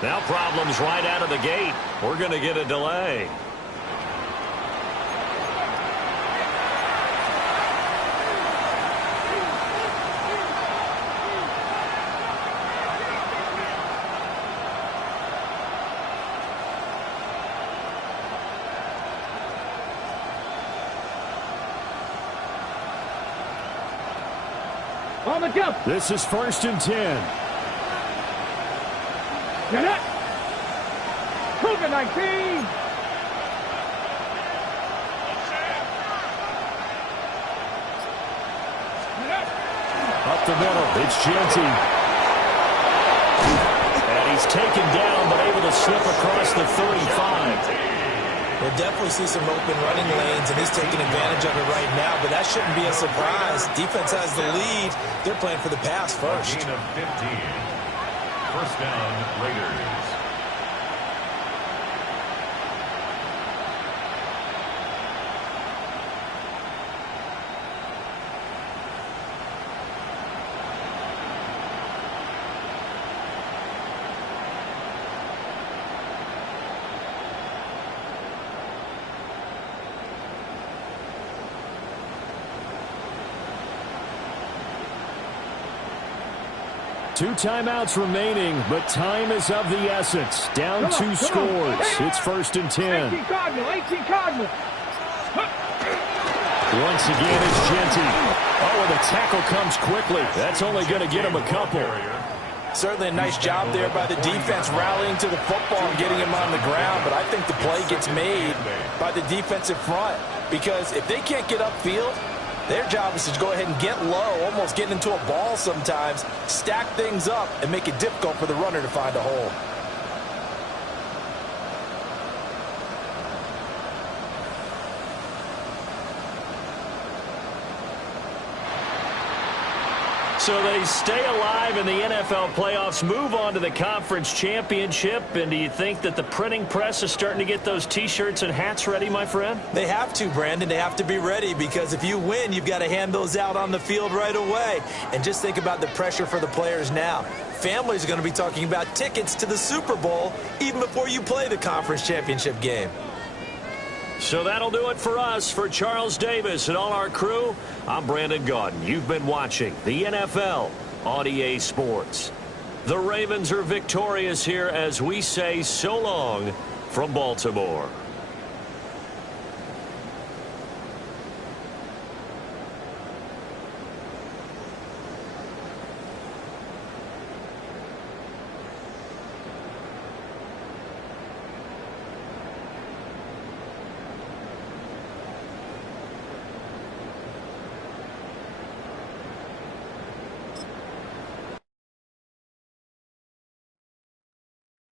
Now problems right out of the gate. We're going to get a delay. On the jump. This is 1st and 10. Get it. Cougar 19. Up the middle, it's Genty. And he's taken down, but able to slip across the 35. We'll definitely see some open running lanes, and he's taking advantage of it right now, but that shouldn't be a surprise. Defense has the lead. They're playing for the pass first. Gain of 15. First down, Raiders. Two timeouts remaining, but time is of the essence. Down two scores. It's 1st and 10. 18 Cardinal, 18 Cardinal. Once again, it's Genty. Oh, and the tackle comes quickly. That's only going to get him a couple. Certainly a nice job there by the defense rallying to the football and getting him on the ground, but I think the play gets made by the defensive front because if they can't get upfield, their job is to go ahead and get low, almost get into a ball sometimes, stack things up, and make it difficult for the runner to find a hole. So they stay alive in the NFL playoffs, move on to the conference championship, and do you think that the printing press is starting to get those T-shirts and hats ready, my friend? They have to, Brandon. They have to be ready because if you win, you've got to hand those out on the field right away. And just think about the pressure for the players now. Families are going to be talking about tickets to the Super Bowl even before you play the conference championship game. So that'll do it for us. For Charles Davis and all our crew, I'm Brandon Gaudin. You've been watching the NFL on EA Sports. The Ravens are victorious here as we say so long from Baltimore.